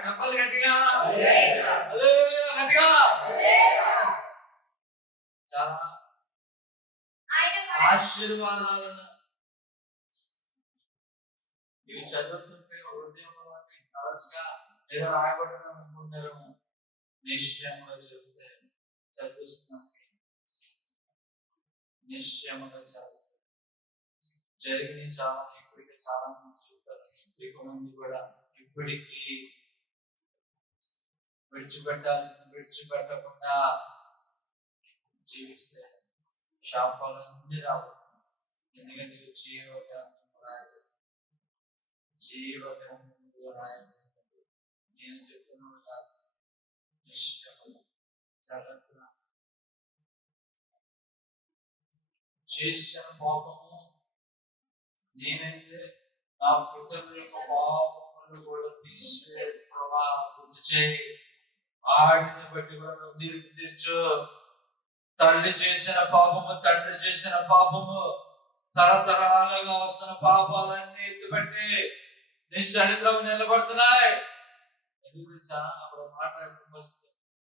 చెప్పాలి గట్టిగా. హల్లెలూయా గట్టిగా. చాలా ఆశీర్వాదాలను ఇవి చదువుతుంటే హృదయంలో తరచుగా ఏదో రాయబడ్డది అనుకుంటారు. నిశ్చయంగా చెబితే చదివిస్తున్నాం. నిశ్చయముగా జరిగిన చాలా ఇప్పటికీ చాలా మంది చెప్తారు. ఎక్కువ మంది కూడా ఇప్పటికీ విడిచిపెట్టకుండా జీవిస్తే శాపాలన్నీ రాబోతుంది. ఎందుకంటే జీవగ్రంథంలో రాయబడింది. నేను చెప్తున్నాను కాదు, నిశ్చయముగా జాగ్రత్తగా చేసిన పాపము నేనైతే నా పితరుల యొక్క పాపములు కూడా తీసి ప్రభా గుర్తు చేయి. వాటిని బట్టి కూడా నువ్వు తీర్పు తీర్చు. తల్లి చేసిన పాపము, తండ్రి చేసిన పాపము, తరతరాలుగా వస్తున్న పాపాలన్నీ ఎత్తుపెట్టి నీ సన్నిధిలో నిలబడుతున్నాయి. అప్పుడు మాట్లాడుతూ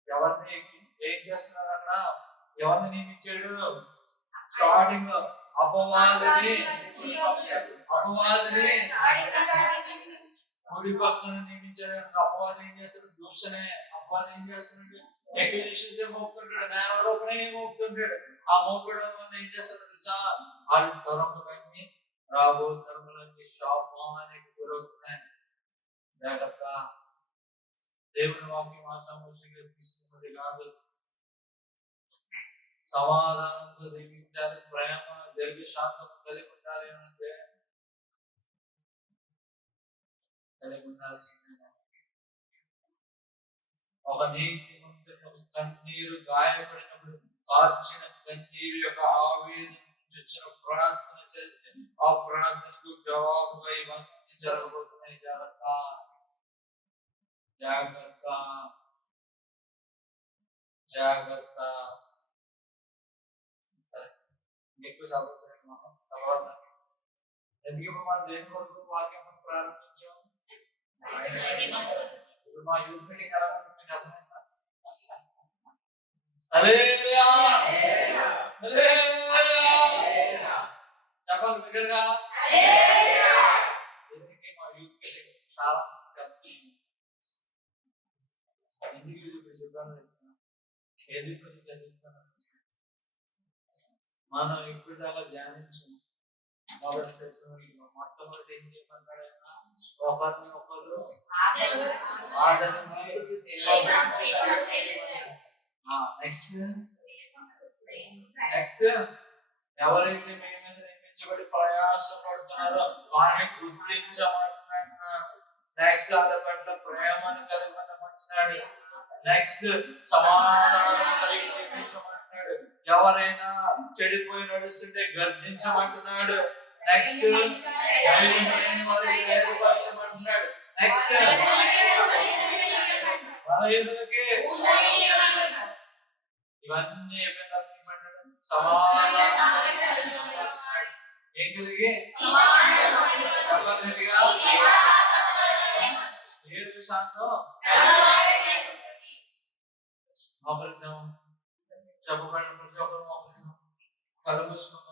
ఎవరిని ఏం చేస్తున్నారన్నా, ఎవరిని నియమించాడు? స్టార్టింగ్ అపవాదిని కుడి పక్కన నియమించాడు. అపవాది ఏం చేస్తాడు? దూషణే. అపవాది ఏం చేస్తున్నాడు? ఎక్విజిషన్స్ మోపుతుంటాడు, నేరారోపణ మోపుతుంటాడు. ఆ మోపడం వల్ల ఏం చేస్తాడు తెలుసా? ఆ తరములన్నీ రాబో తరములన్నీ శాపానికి గురవుతున్నాయి. జాగ్రత్త. దేవుని వాక్యం ఆశామోషంగా తీసుకున్నది కాదు. సమాధానంతో జీవించాలి, ప్రేమ దీర్ఘశాంతం కలిగి ఉండాలి అంటే కలిగి ఉండాల్సిందే. ఒక నీతిమంతుడు కన్నీరు గాయపడినప్పుడు కార్చిన కన్నీరు యొక్క ఆవేదన నుంచి వచ్చిన ప్రార్థన చేస్తే ఆ ప్రార్థనకు జవాబుగా ఇవన్నీ జరగబోతున్నాయి. జాగ్రత్త, జాగ్రత్త, జాగ్రత్త. ఎక్కువ చదువుతున్నాం తర్వాత. ఎందుకు ఇప్పుడు మనం దేని వరకు వాక్యం ప్రారంభించాం? ఇప్పుడు మా యూత్ మీటింగ్ ఎలా ఉంటుంది మీకు అర్థమైందా? హల్లెలూయా, హల్లెలూయా చెప్పాలి బిగ్గరగా. ఎందుకు మా యూత్ మీటింగ్ చాలా ఎందుకు ఇప్పుడు చెప్పాను తెలుసా? ఎందుకు చదివిస్తాను మనం ఇప్పుడు దాకా ధ్యానించాం కాబట్టి తెలిసిన మొట్టమొదటి ఏం చేయమంటాడు? ఒకరిని ఒకరు ఆదరించి నెక్స్ట్ ఎవరైతే మీ మీద నియమించబడి ప్రయాసపడుతున్నారో వారిని గుర్తించమంటున్నాడు. నెక్స్ట్ అందరి పట్ల ప్రేమను కలిగి ఉండమంటున్నాడు. నెక్స్ట్ సమాధానం కలిగి జీవించమంటున్నాడు. ఎవరైనా చెడిపోయి నడుస్తుంటే గర్దించమంటున్నాడు. నెక్స్ట్ ఏర్పరచమంటున్నాడు. నెక్స్ట్ బలహీనులకి ఇవన్నీ సమాధానం ఏం కలిగి శాంతం ఒకరిద్దాం చెప్పబడిన ప్రతి ఒక్కరు ఒకరిద్దాం కలుగుతున్నాం.